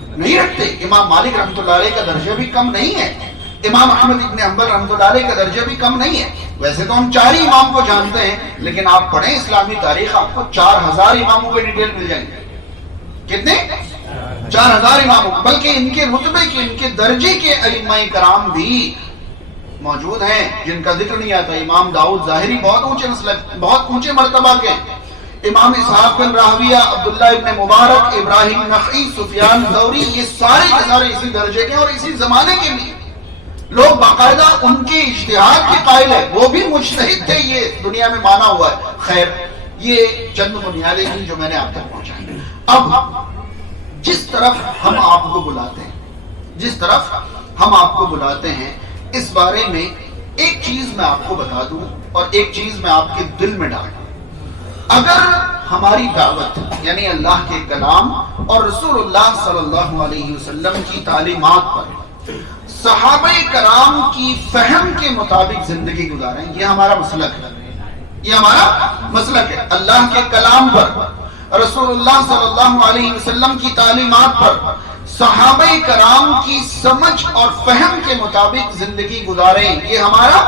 نہیں رکھتے، امام مالک رحمۃ اللہ علیہ کا درجہ بھی کم نہیں ہے۔ امام احمد ابن حنبل رحمۃ اللہ علیہ کا درجہ بھی کم نہیں ہے. ویسے تو ہم 4 ہی امام کو جانتے ہیں، لیکن آپ پڑھیں اسلامی تاریخ، آپ کو 4000 اماموں کے ڈیٹیل مل جائیں گے. کتنے؟ 4000 اماموں. بلکہ ان کے رتبے کے، ان کے درجے کے ائمہ کرام بھی موجود ہیں جن کا ذکر نہیں آتا. امام داؤد ظاہری بہت اونچے مسلک، بہت اونچے مرتبہ کے. امام اسحاق بن راہویہ، عبداللہ ابن مبارک، ابراہیم نخعی، سفیان ثوری، یہ سارے کے سارے اسی درجے کے اور اسی زمانے کے بھی لوگ باقاعدہ ان کے اجتہاد کے قائل ہے. وہ بھی مجتہد تھے، یہ دنیا میں مانا ہوا ہے. خیر، یہ چند بنیادیں تھیں جو میں نے آپ تک پہنچائی. اب جس طرف ہم آپ کو بلاتے ہیں، جس طرف ہم آپ کو بلاتے ہیں، اس بارے میں ایک چیز میں آپ کو بتا دوں اور ایک چیز میں آپ کے دل میں ڈال دوں. اگر ہماری دعوت یعنی اللہ کے کلام اور رسول اللہ صلی اللہ علیہ وسلم کی تعلیمات پر صحابہ کرام کی فہم کے مطابق زندگی گزاریں، یہ ہمارا مسلک ہے، یہ ہمارا مسلک ہے. اللہ کے کلام پر، رسول اللہ صلی اللہ علیہ وسلم کی تعلیمات پر صحابہ کرام کی سمجھ اور فہم کے مطابق زندگی گزاریں، یہ ہمارا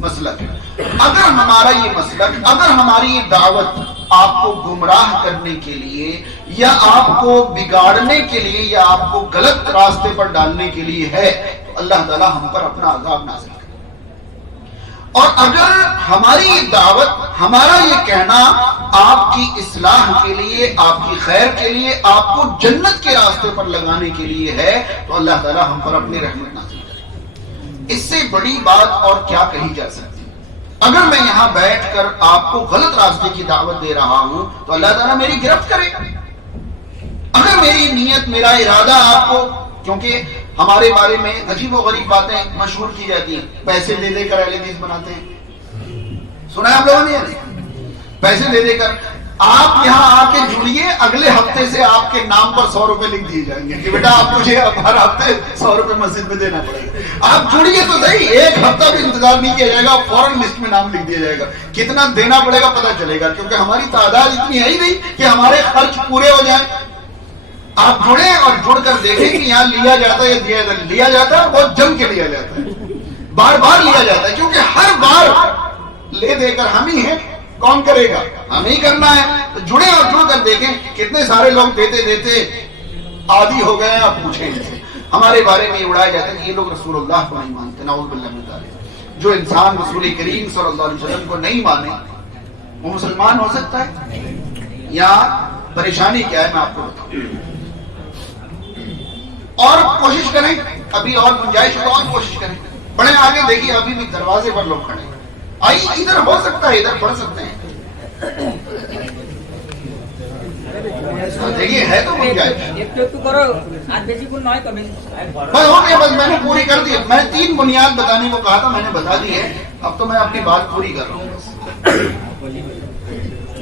مسلک ہے. اگر ہمارا یہ مسلک، اگر ہماری یہ دعوت آپ کو گمراہ کرنے کے لیے یا آپ کو بگاڑنے کے لیے یا آپ کو غلط راستے پر ڈالنے کے لیے ہے تو اللہ تعالیٰ ہم پر اپنا عذاب نازل کرے. اور اگر ہماری یہ دعوت، ہمارا یہ کہنا آپ کی اصلاح کے لیے، آپ کی خیر کے لیے، آپ کو جنت کے راستے پر لگانے کے لیے ہے تو اللہ تعالیٰ ہم پر اپنی رحمت نازل کرے. اس سے بڑی بات اور کیا کہی جا سکتی؟ اگر میں یہاں بیٹھ کر آپ کو غلط راستے کی دعوت دے رہا ہوں تو اللہ تعالیٰ میری گرفت کرے. اگر میری نیت، میرا ارادہ آپ کو، کیونکہ ہمارے بارے میں عجیب و غریب باتیں مشہور کی جاتی ہیں، پیسے دے دے کر اہل حدیث بناتے ہیں. سنا ہے آپ لوگوں نے؟ پیسے دے دے کر آپ یہاں آ کے جڑیے، اگلے ہفتے سے آپ کے نام پر 100 روپے لکھ دیے جائیں گے کہ بیٹا آپ مجھے ہر ہفتے 100 روپے مسجد میں دینا پڑے گا. آپ جڑیے تو صحیح، ایک ہفتہ بھی انتظار نہیں کیا جائے گا، فوراً لسٹ میں نام لکھ دیا جائے گا. کتنا دینا پڑے گا پتہ چلے گا، کیونکہ ہماری تعداد اتنی ہے ہی نہیں کہ ہمارے خرچ پورے ہو جائیں. آپ جڑیں اور جڑ کر دیکھیں کہ یہاں لیا جاتا ہے یا لیا جاتا ہے، بہت جم کے لیا جاتا ہے، بار بار لیا جاتا ہے، کیونکہ ہر بار لے دے کر ہم ہی ہیں. کون کرے گا؟ ہمیں ہی کرنا ہے. تو جڑیں اور جڑ کر دیکھیں کتنے سارے لوگ دیتے دیتے عادی ہو گئے ہیں. آپ پوچھیں ان سے. ہمارے بارے میں یہ اڑایا جاتا ہے کہ یہ لوگ رسول اللہ کو نہیں مانتے. نعوذ باللہ من ذالک. جو انسان رسول کریم صلی اللہ علیہ وسلم کو نہیں مانے وہ مسلمان ہو سکتا ہے؟ یا پریشانی کیا ہے میں آپ کو بتاؤں. اور کوشش کریں، ابھی اور گنجائش ہو اور کوشش کریں. بڑے آگے دیکھیے، ابھی بھی دروازے پر لوگ کھڑے ہیں. آئی ادھر ہو سکتا ہے، ادھر پڑھ سکتے ہیں. دیکھیے ہے تو بس ہو گیا، بس میں نے پوری کر دی. میں 3 بنیاد بتانے کو کہا تھا، میں نے بتا دی ہے. اب تو میں اپنی بات پوری کر رہا ہوں.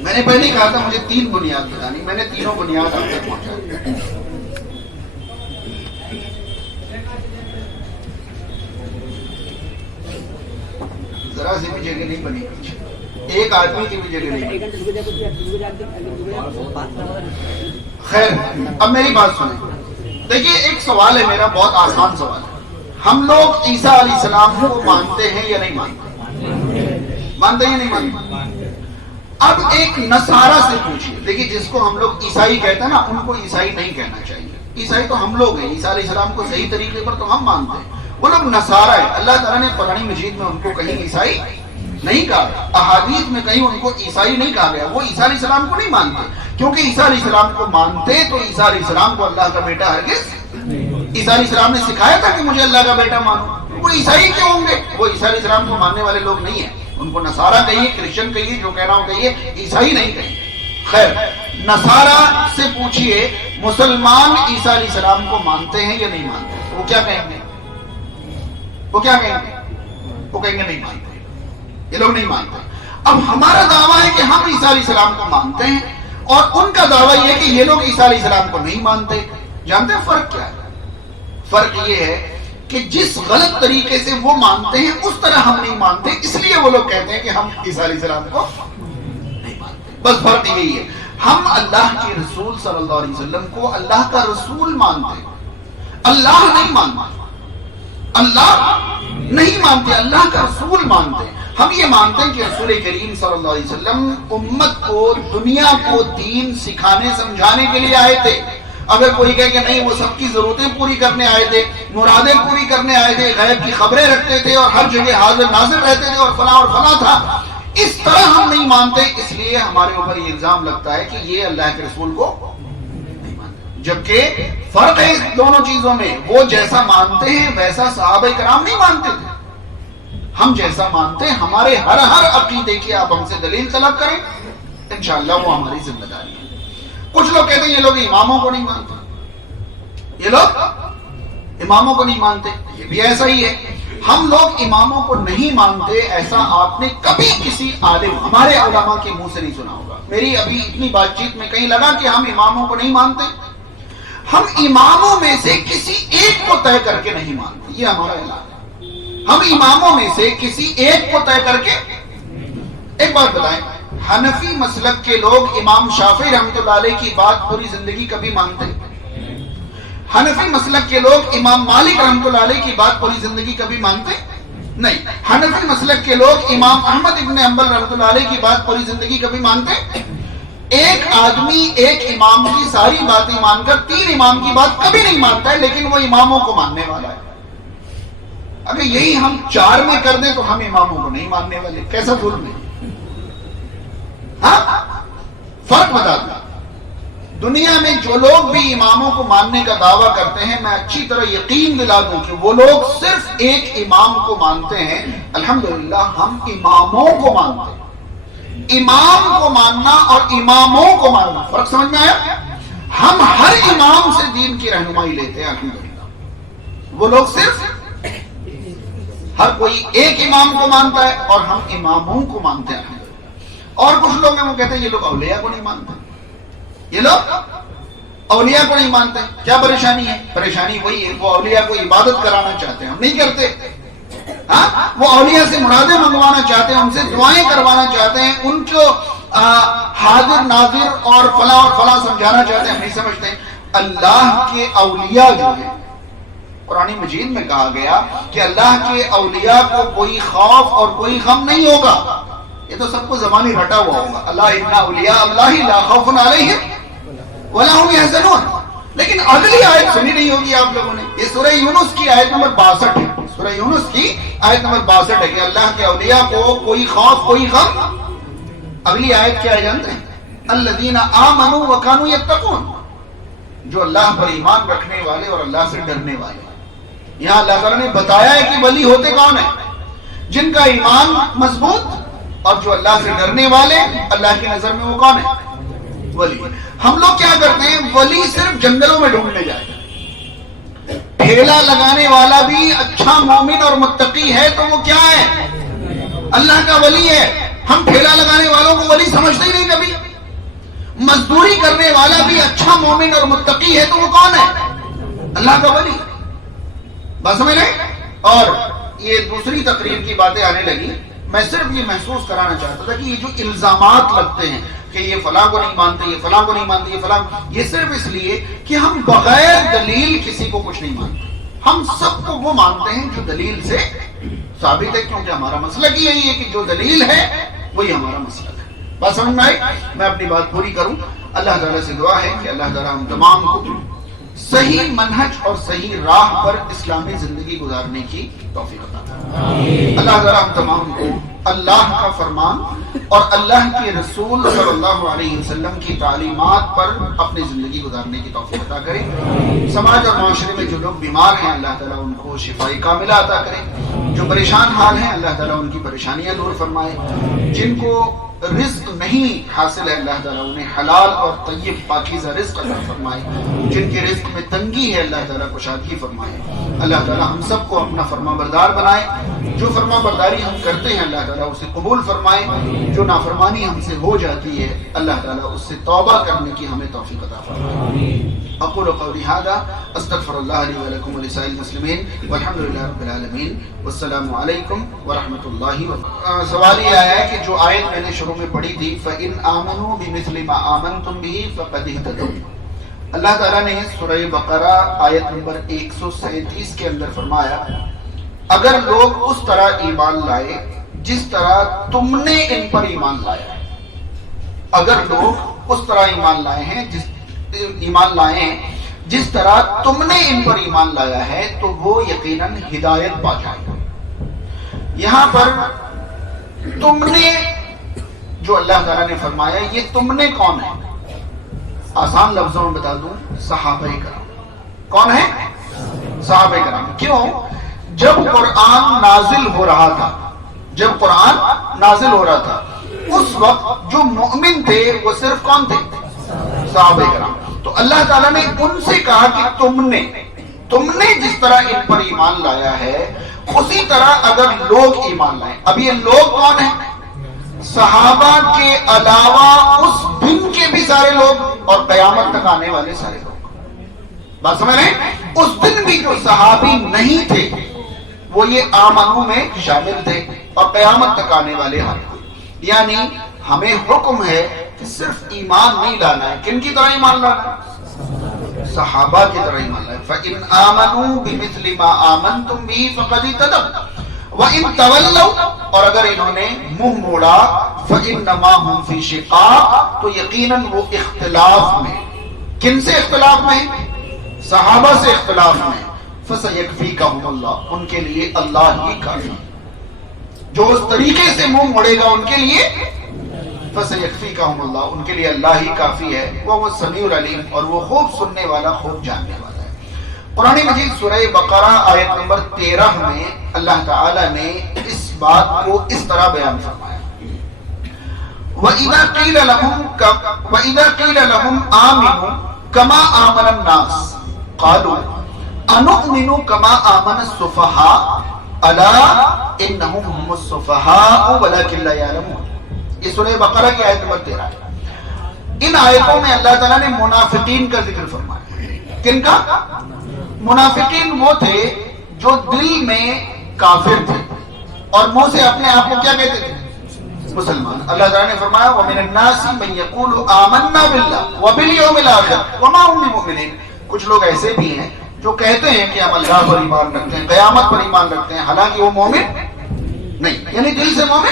میں نے پہلے کہا تھا مجھے 3 بنیاد بتانی، میں نے تینوں بنیاد آپ تک پہنچا دی. ذرا سی بھی جگہ نہیں بنی، ایک آدمی کی بھی جگہ نہیں بنی. خیر، اب میری بات سنیں. دیکھیے ایک سوال ہے میرا، بہت آسان سوال ہے. ہم لوگ عیسیٰ علیہ السلام کو مانتے ہیں یا نہیں مانتے؟ مانتے یا نہیں مانتے؟ اب ایک نصارہ سے پوچھیے. دیکھیے جس کو ہم لوگ عیسائی کہتے ہیں نا، ان کو عیسائی نہیں کہنا چاہیے. عیسائی تو ہم لوگ ہیں. عیسیٰ علیہ السلام کو صحیح طریقے پر تو ہم مانتے ہیں، وہ لوگ نصارہ ہے. اللہ تعالیٰ نے قرآن مجید میں ان کو کہیں عیسائی نہیں کہا، احادیث میں کہیں ان کو عیسائی نہیں کہا گیا. وہ عیسیٰ علیہ السلام کو نہیں مانتے، کیونکہ عیسیٰ علیہ السلام کو مانتے تو عیسیٰ علیہ السلام کو اللہ کا بیٹا ہرگز. عیسیٰ علیہ السلام نے سکھایا تھا کہ مجھے اللہ کا بیٹا مانو. وہ عیسائی کیوں ہوں گے؟ وہ عیسیٰ علیہ السلام کو ماننے والے لوگ نہیں ہیں. ان کو نصارہ کہیے، کرسچن کہیے، جو کہنا ہو کہیے، عیسائی نہیں کہیے. خیر، نصارہ سے پوچھیے مسلمان عیسیٰ علیہ السلام کو مانتے ہیں یا نہیں مانتے؟ وہ کیا کہیں گے؟ وہ کیا کہیں گے؟ وہ کہیں گے نہیں مانتے، یہ لوگ نہیں مانتے. اب ہمارا دعویٰ ہے کہ ہم عیسیٰ علیہ السلام کو مانتے ہیں، اور ان کا دعویٰ یہ ہے کہ یہ لوگ عیسیٰ علیہ السلام کو نہیں مانتے. جانتے ہیں فرق کیا ہے؟ فرق یہ ہے کہ جس غلط طریقے سے وہ مانتے ہیں اس طرح ہم نہیں مانتے، اس لیے وہ لوگ کہتے ہیں کہ ہم عیسیٰ علیہ السلام کو نہیں مانتے. بس فرق یہی ہے. ہم اللہ کے رسول صلی اللہ علیہ وسلم کو اللہ کا رسول مانتے ہیں، اللہ نہیں مانتے. اللہ نہیں مانتے، اللہ کا رسول مانتے ہیں۔ ہم یہ مانتے ہیں کہ رسول کریم صلی اللہ علیہ وسلم امت کو، دنیا کو دین سکھانے سمجھانے کے لیے آئے تھے۔ اگر کوئی کہے کہ نہیں وہ سب کی ضرورتیں پوری کرنے آئے تھے، مرادیں پوری کرنے آئے تھے، غیب کی خبریں رکھتے تھے اور ہر جگہ حاضر ناظر رہتے تھے اور فلاں تھا، اس طرح ہم نہیں مانتے۔ اس لیے ہمارے اوپر یہ الزام لگتا ہے کہ یہ اللہ کے رسول کو نہیں مانتے، جبکہ فرق ہے اس دونوں چیزوں میں۔ وہ جیسا مانتے ہیں ویسا صحابہ کرام نہیں مانتے تھے، ہم جیسا مانتے ہیں۔ ہمارے ہر عقیدے کی آپ ہم سے دلیل طلب کریں، انشاءاللہ وہ ہماری ذمہ داری ہے۔ کچھ لوگ کہتے ہیں یہ لوگ اماموں کو نہیں مانتے، یہ لوگ اماموں کو نہیں مانتے، یہ بھی ایسا ہی ہے۔ ہم لوگ اماموں کو نہیں مانتے، ایسا آپ نے کبھی کسی عالم ہمارے علماء کے منہ سے نہیں سنا ہوگا۔ میری ابھی اتنی بات چیت میں کہیں لگا کہ ہم اماموں کو نہیں مانتے، ہم اماموں میں سے کسی ایک کو طے کر کے نہیں مانتے، یہ ہمارا اعلان ہے۔ ہم اماموں میں سے کسی ایک کو طے کر کے، ایک بات بتائیں، حنفی مسلک کے لوگ امام شافعی رحمۃ اللہ علیہ کی بات پوری زندگی کبھی مانتے؟ حنفی مسلک کے لوگ امام مالک رحمۃ اللہ علیہ کی بات پوری زندگی کبھی مانتے نہیں۔ حنفی مسلک کے لوگ امام احمد ابن حنبل رحمۃ اللہ علیہ کی بات پوری زندگی کبھی مانتے؟ ایک آدمی ایک امام کی ساری باتیں مان کر تین امام کی بات کبھی نہیں مانتا ہے، لیکن وہ اماموں کو ماننے والا ہے۔ اگر یہی ہم چار میں کر دیں تو ہم اماموں کو نہیں ماننے والے، کیسا ظلم ہے؟ ہاں، فرق بتا دوں، دنیا میں جو لوگ بھی اماموں کو ماننے کا دعویٰ کرتے ہیں، میں اچھی طرح یقین دلا دوں کہ وہ لوگ صرف ایک امام کو مانتے ہیں۔ الحمدللہ ہم اماموں کو مانتے ہیں۔ امام کو ماننا اور اماموں کو ماننا فرق سمجھ میں آیا؟ ہم ہر امام سے دین کی رہنمائی لیتے ہیں الحمدللہ، وہ لوگ صرف ہر کوئی ایک امام کو مانتا ہے اور ہم اماموں کو مانتے ہیں الحمدللہ۔ اور کچھ لوگ ہیں وہ کہتے ہیں یہ لوگ اولیاء کو نہیں مانتے، یہ لوگ اولیاء کو نہیں مانتے۔ کیا پریشانی ہے؟ پریشانی وہی ہے، وہ اولیاء کو عبادت کرانا چاہتے ہیں، ہم نہیں کرتے۔ ہاں، وہ اولیاء سے مرادیں منگوانا چاہتے ہیں، ان سے دعائیں کروانا چاہتے ہیں، ان کو حاضر ناظر اور فلاں سمجھانا چاہتے ہیں، ہم نہیں سمجھتے۔ اللہ کے اولیاء جو ہیں، قرآن مجید میں کہا گیا کہ اللہ کے اولیاء کو کوئی خوف اور کوئی غم نہیں ہوگا۔ یہ تو سب کو زبانی رٹا ہوا ہوگا، اللہ ان اولیاء اللہ لا خوف علیہم ولا هم يحزنون، لیکن اگلی آیت سنی نہیں ہوگی آپ لوگوں نے۔ یہ سورہ یونس کی آیت نمبر 62 ہے، سورہ یونس کی آیت نمبر 62 ہے کہ اللہ کے اولیاء کو کوئی خوف کوئی غم۔ اگلی آیت کیا ہے جانتے ہیں؟ الذین آمنوا وکانوا یتقون، جو اللہ پر ایمان رکھنے والے اور اللہ سے ڈرنے والے۔ یہاں اللہ تعالیٰ نے بتایا ہے کہ ولی ہوتے کون ہیں؟ جن کا ایمان مضبوط اور جو اللہ سے ڈرنے والے، اللہ کی نظر میں وہ کون ہے؟ ولی۔ ہم لوگ کیا کرتے ہیں؟ ولی صرف جنگلوں میں ڈھونڈنے جاتے ہیں۔ ٹھیلا لگانے والا بھی اچھا مومن اور متقی ہے تو وہ کیا ہے؟ اللہ کا ولی ہے۔ ہم ٹھیلا لگانے والوں کو ولی سمجھتے ہی نہیں کبھی۔ مزدوری کرنے والا بھی اچھا مومن اور متقی ہے تو وہ کون ہے؟ اللہ کا ولی۔ بات سمجھ رہے؟ اور یہ دوسری تقریر کی باتیں آنے لگی، میں صرف یہ محسوس کرانا چاہتا تھا کہ یہ جو الزامات لگتے ہیں کہ یہ فلاں کو نہیں مانتے، یہ فلاں کو نہیں مانتے، یہ فلاں، یہ صرف اس لیے کہ ہم بغیر دلیل کسی کو کچھ نہیں مانتے۔ ہم سب کو وہ مانتے ہیں جو دلیل سے ثابت ہے، کیونکہ ہمارا مسلک یہی ہے کہ جو دلیل ہے وہی ہمارا مسلک ہے۔ بات سمجھ میں آئی؟ میں اپنی بات پوری کروں۔ اللہ تعالیٰ سے دعا ہے کہ اللہ تعالیٰ ہم تمام کو صحیح منہج اور صحیح راہ پر اسلامی زندگی گزارنے کی توفیق عطا فرمائے۔ اللہ تعالیٰ ہم تمام کو اللہ کا فرمان اور اللہ کے رسول صلی اللہ علیہ وسلم کی تعلیمات پر اپنی زندگی گزارنے کی توفیق عطا کرے۔ سماج اور معاشرے میں جو لوگ بیمار ہیں اللہ تعالیٰ ان کو شفائی کاملہ عطا کرے۔ جو پریشان حال ہیں اللہ تعالیٰ ان کی پریشانیاں دور فرمائے۔ جن کو رزق نہیں حاصل ہے اللہ تعالیٰ انہیں حلال اور طیب پاکیزہ رزق عطا فرمائے۔ جن کے رزق میں تنگی ہے اللہ تعالیٰ کشادگی فرمائے۔ اللہ تعالیٰ ہم سب کو اپنا فرما بردار بنائے۔ جو فرما برداری ہم کرتے ہیں اللہ تعالیٰ اسے قبول فرمائے۔ جو نافرمانی ہم سے ہو جاتی ہے اللہ تعالیٰ اس سے توبہ کرنے کی ہمیں توفیق عطا فرمائے۔ اقول قولی ھذا استغفر اللہ لی ولکم ولسائر المسلمین والحمد للہ رب العالمین والسلام علیکم ورحمۃ اللہ وبرکاتہ۔ سوال یہ آیا ہے کہ جو آیت میں نے شروع میں پڑھی تھی فَإِنْ آمَنُوا بِمِثْلِ مَا آمَنْتُمْ بِهِ فَقَدِ اهْتَدَوْا، اللہ تعالیٰ نے سورہ بقرہ آیت نمبر 137 کے اندر فرمایا اگر لوگ اس طرح ایمان لائے جس طرح تم نے ان پر ایمان لایا ہے، اگر لوگ اس طرح ایمان لائے ہیں جس طرح تم نے ان پر ایمان لایا ہے تو وہ یقیناً ہدایت پا جائے گا۔ یہاں پر تم نے جو اللہ تعالیٰ نے فرمایا، یہ تم نے کون ہے؟ آسان لفظوں میں بتا دوں، صحابہ کرام۔ کون ہے؟ صحابہ کرام۔ کیوں؟ جب قرآن نازل ہو رہا تھا اس وقت جو مومن تھے وہ صرف کون تھے؟ صحابہ کرام۔ تو اللہ تعالیٰ نے ان سے کہا کہ تم نے جس طرح ان پر ایمان لایا ہے اسی طرح اگر لوگ ایمان لائیں۔ اب یہ لوگ کون ہیں؟ صحابہ کے علاوہ اس دن کے بھی سارے لوگ اور قیامت تک آنے والے سارے لوگ۔ بات سمجھ رہے ہیں؟ اس دن بھی جو صحابی نہیں تھے وہ یہ آمنو میں شامل تھے اور قیامت تک آنے والے ہیں۔ یعنی ہمیں حکم ہے کہ صرف ایمان نہیں لانا ہے۔ کن کی طرح ایمان لانا ہے؟ صحابہ کی طرح ایمان لانا ہے۔ فَإِنْ آمَنُوا بِمِثْلِ مَا آمَنْتُمْ بِهِ فَقَدِ اهْتَدَوْا وَإِنْ تَوَلَّوْا، اور اگر انہوں نے منہ موڑا فَإِنَّمَا هُمْ فِي شِقَاقٍ، تو یقیناً وہ اختلاف میں۔ کن سے اختلاف میں؟ صحابہ سے اختلاف میں۔ فَسَيَكْفِيكَهُمُ اللَّهُ، ان کے لیے اللہ ہی کافی۔ جو اس طریقے سے منہ موڑے گا ان کے لیے فَسَيَكْفِيكَهُمُ اللَّهُ، ان کے لیے اللہ ہی کافی ہے۔ وہ سمیع العلیم، اور وہ خوب سننے والا، خوب جاننے والا ہے۔ قرآن مجید سورہ بقرہ آیت نمبر 13 میں اللہ تعالی نے اس بات کو اس طرح بیان فرمایا، وَإِذَا قِيلَ لَهُمْ آمِنُوا كَمَا آمَنَ النَّاسُ قَالُوا أَنُؤْمِنُ كَمَا آمَنَ السُّفَهَاءُ أَلَا إِنَّهُمْ هُمُ السُّفَهَاءُ وَلَكِنْ لَا يَعْلَمُونَ۔ یہ سورہ بقرہ کی آیت نمبر 13 ہے۔ ان آیتوں میں اللہ تعالیٰ نے منافقین کا ذکر فرمایا۔ کن کا؟ منافقین وہ تھے جو دل میں کافر تھے اور منہ سے اپنے آپ کو کیا کہتے تھے؟ مسلمان۔ اللہ تعالیٰ نے فرمایا وَمِنَ النَّاسِ مَن يَقُولُ آمَنَّا بِاللَّهِ وَبِالْيَوْمِ الْآخِرِ وَمَا هُم بِمُؤْمِنِينَ۔ کچھ لوگ ایسے بھی ہیں جو کہتے ہیں کہ ہم اللہ پر ایمان رکھتے ہیں، قیامت پر ایمان رکھتے ہیں، حالانکہ وہ مومن نہیں، یعنی دل سے مومن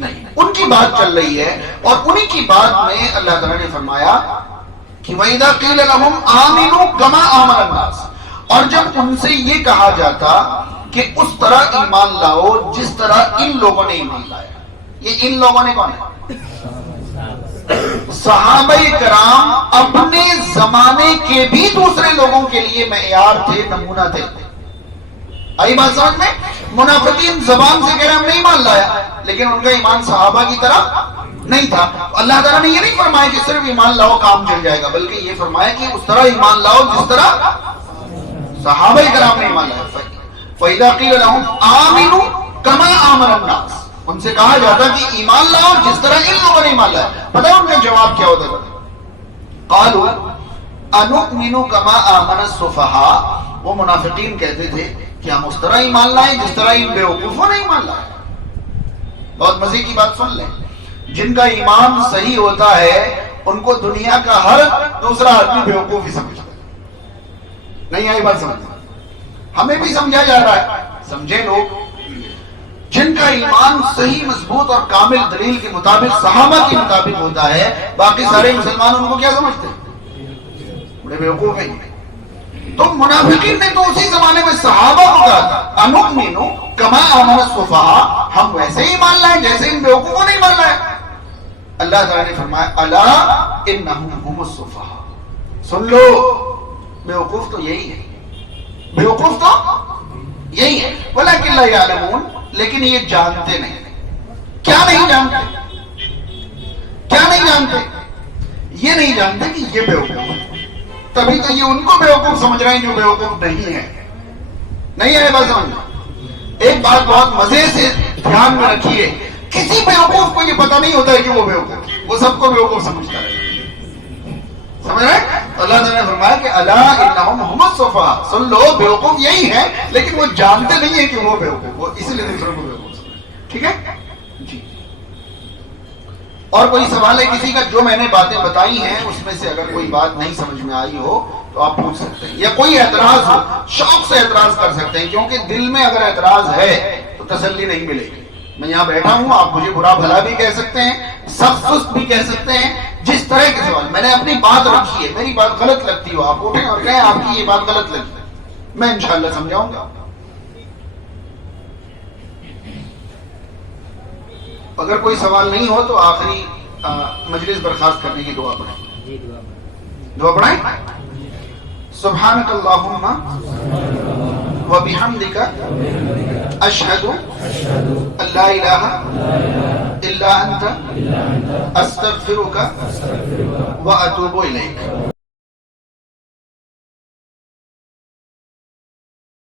نہیں۔ ان کی بات چل رہی ہے، اور انہی کی بات میں اللہ تعالیٰ نے فرمایا کہ وَإِذَا قِيلَ لَهُمْ آمِنُوا كَمَا آمَنَ النَّاسُ، اور جب ان سے یہ کہا جاتا کہ اس طرح ایمان لاؤ جس طرح ان لوگوں نے ایمان لایا۔ یہ ان لوگوں نے کون ہے؟ صحابہ کرام اپنے زمانے کے بھی دوسرے لوگوں کے لیے معیار تھے، نمونہ تھے۔ آئی بات سمجھ میں؟ منافقین زبان سے کہہ رہے ہم نے ایمان لایا، لیکن ان کا ایمان صحابہ کی طرح نہیں تھا۔ اللہ تعالیٰ نے یہ نہیں فرمایا کہ صرف ایمان لاؤ کام چل جائے گا، بلکہ یہ فرمایا کہ اس طرح ایمان لاؤ جس طرح صحابہ کرام نے ایمان لایا۔ فَإِذَا قِيلَ لَهُمْ آمِنُوا كَمَا آمَنَ النَّاسُ، ان سے کہا جاتا کہ ایمان لاؤ جس طرح ان لوگوں نے ایمان لایا۔ پتہ ہے ان کا جواب کیا ہوتا تھا؟ قالوا انؤمن كما آمن السفهاء، وہ منافقین کہتے تھے کہ ہم اس طرح ایمان لائیں جس طرح ان بیوقوفوں نے ایمان لایا۔ بہت مزے کی بات سن لیں، جن کا ایمان صحیح ہوتا ہے ان کو دنیا کا ہر دوسرا آدمی بیوقوف ہی سمجھتا ہے۔ نہیں آئی بات سمجھ؟ ہمیں بھی سمجھا جا رہا ہے، سمجھے لوگ جن کا ایمان صحیح، مضبوط اور کامل دلیل کے مطابق، صحابہ کے مطابق ہوتا ہے، باقی سارے مسلمان ان کو کیا سمجھتے ہیں؟ بڑے بیوقوف ہیں۔ تو منافقین نے تو اسی زمانے میں صحابہ کو کہا تھا انؤمن کما آمن السفہاء، ہم ویسے ہی ایمان لائیں جیسے ان بیوقوفوں نے ایمان لایا۔ اللہ تعالیٰ نے فرمایا الا انہم هم السفہاء، سن لو بیوقوف تو یہی ہے، بیوقوف تو یہی ہے، ولکن لا یعلمون، لیکن یہ جانتے نہیں۔ کیا نہیں جانتے؟ کیا نہیں جانتے؟ یہ نہیں جانتے کہ یہ بیوقوف ہے، تبھی تو یہ ان کو بیوقوف سمجھ رہے ہیں جو بیوقوف نہیں ہے۔ نہیں ہے بات سمجھ؟ ایک بات بہت مزے سے دھیان میں رکھیے، کسی بیوقوف کو یہ پتہ نہیں ہوتا ہے کہ وہ بیوقوف ہے، وہ سب کو بیوقوف سمجھتا ہے۔ سمجھ رہے ہیں؟ اللہ تعالیٰ نے فرمایا کہ الا انہم هم السفہاء، سن لو بیوقوف یہی ہے، لیکن وہ جانتے نہیں ہیں کہ وہ بیوقوف، وہ اسی لیے دوسروں کو بیوقوف سمجھتے ہیں۔ ٹھیک ہے جی؟ اور کوئی سوال ہے کسی کا؟ جو میں نے باتیں بتائی ہیں اس میں سے اگر کوئی بات نہیں سمجھ میں آئی ہو تو آپ پوچھ سکتے ہیں، یا کوئی اعتراض ہو شوق سے اعتراض کر سکتے ہیں، کیونکہ دل میں اگر اعتراض ہے تو تسلی نہیں ملے گی۔ میں یہاں بیٹھا ہوں، آپ مجھے برا بھلا بھی کہہ سکتے ہیں، سخت سست بھی کہہ سکتے ہیں، جس طرح کے سوال، میں نے اپنی بات رکھی ہے، میری بات غلط لگتی ہو آپ اٹھیں اور کہیں آپ کی یہ بات غلط لگی، میں انشاءاللہ سمجھاؤں گا۔ اگر کوئی سوال نہیں ہو تو آخری مجلس برخاست کرنے کی دعا پڑھیں۔ دعا پڑھیں۔ سبحانک اللہم و بحمدک اشہد ان لا الہ الا انت استغفرک و اتوب الیک۔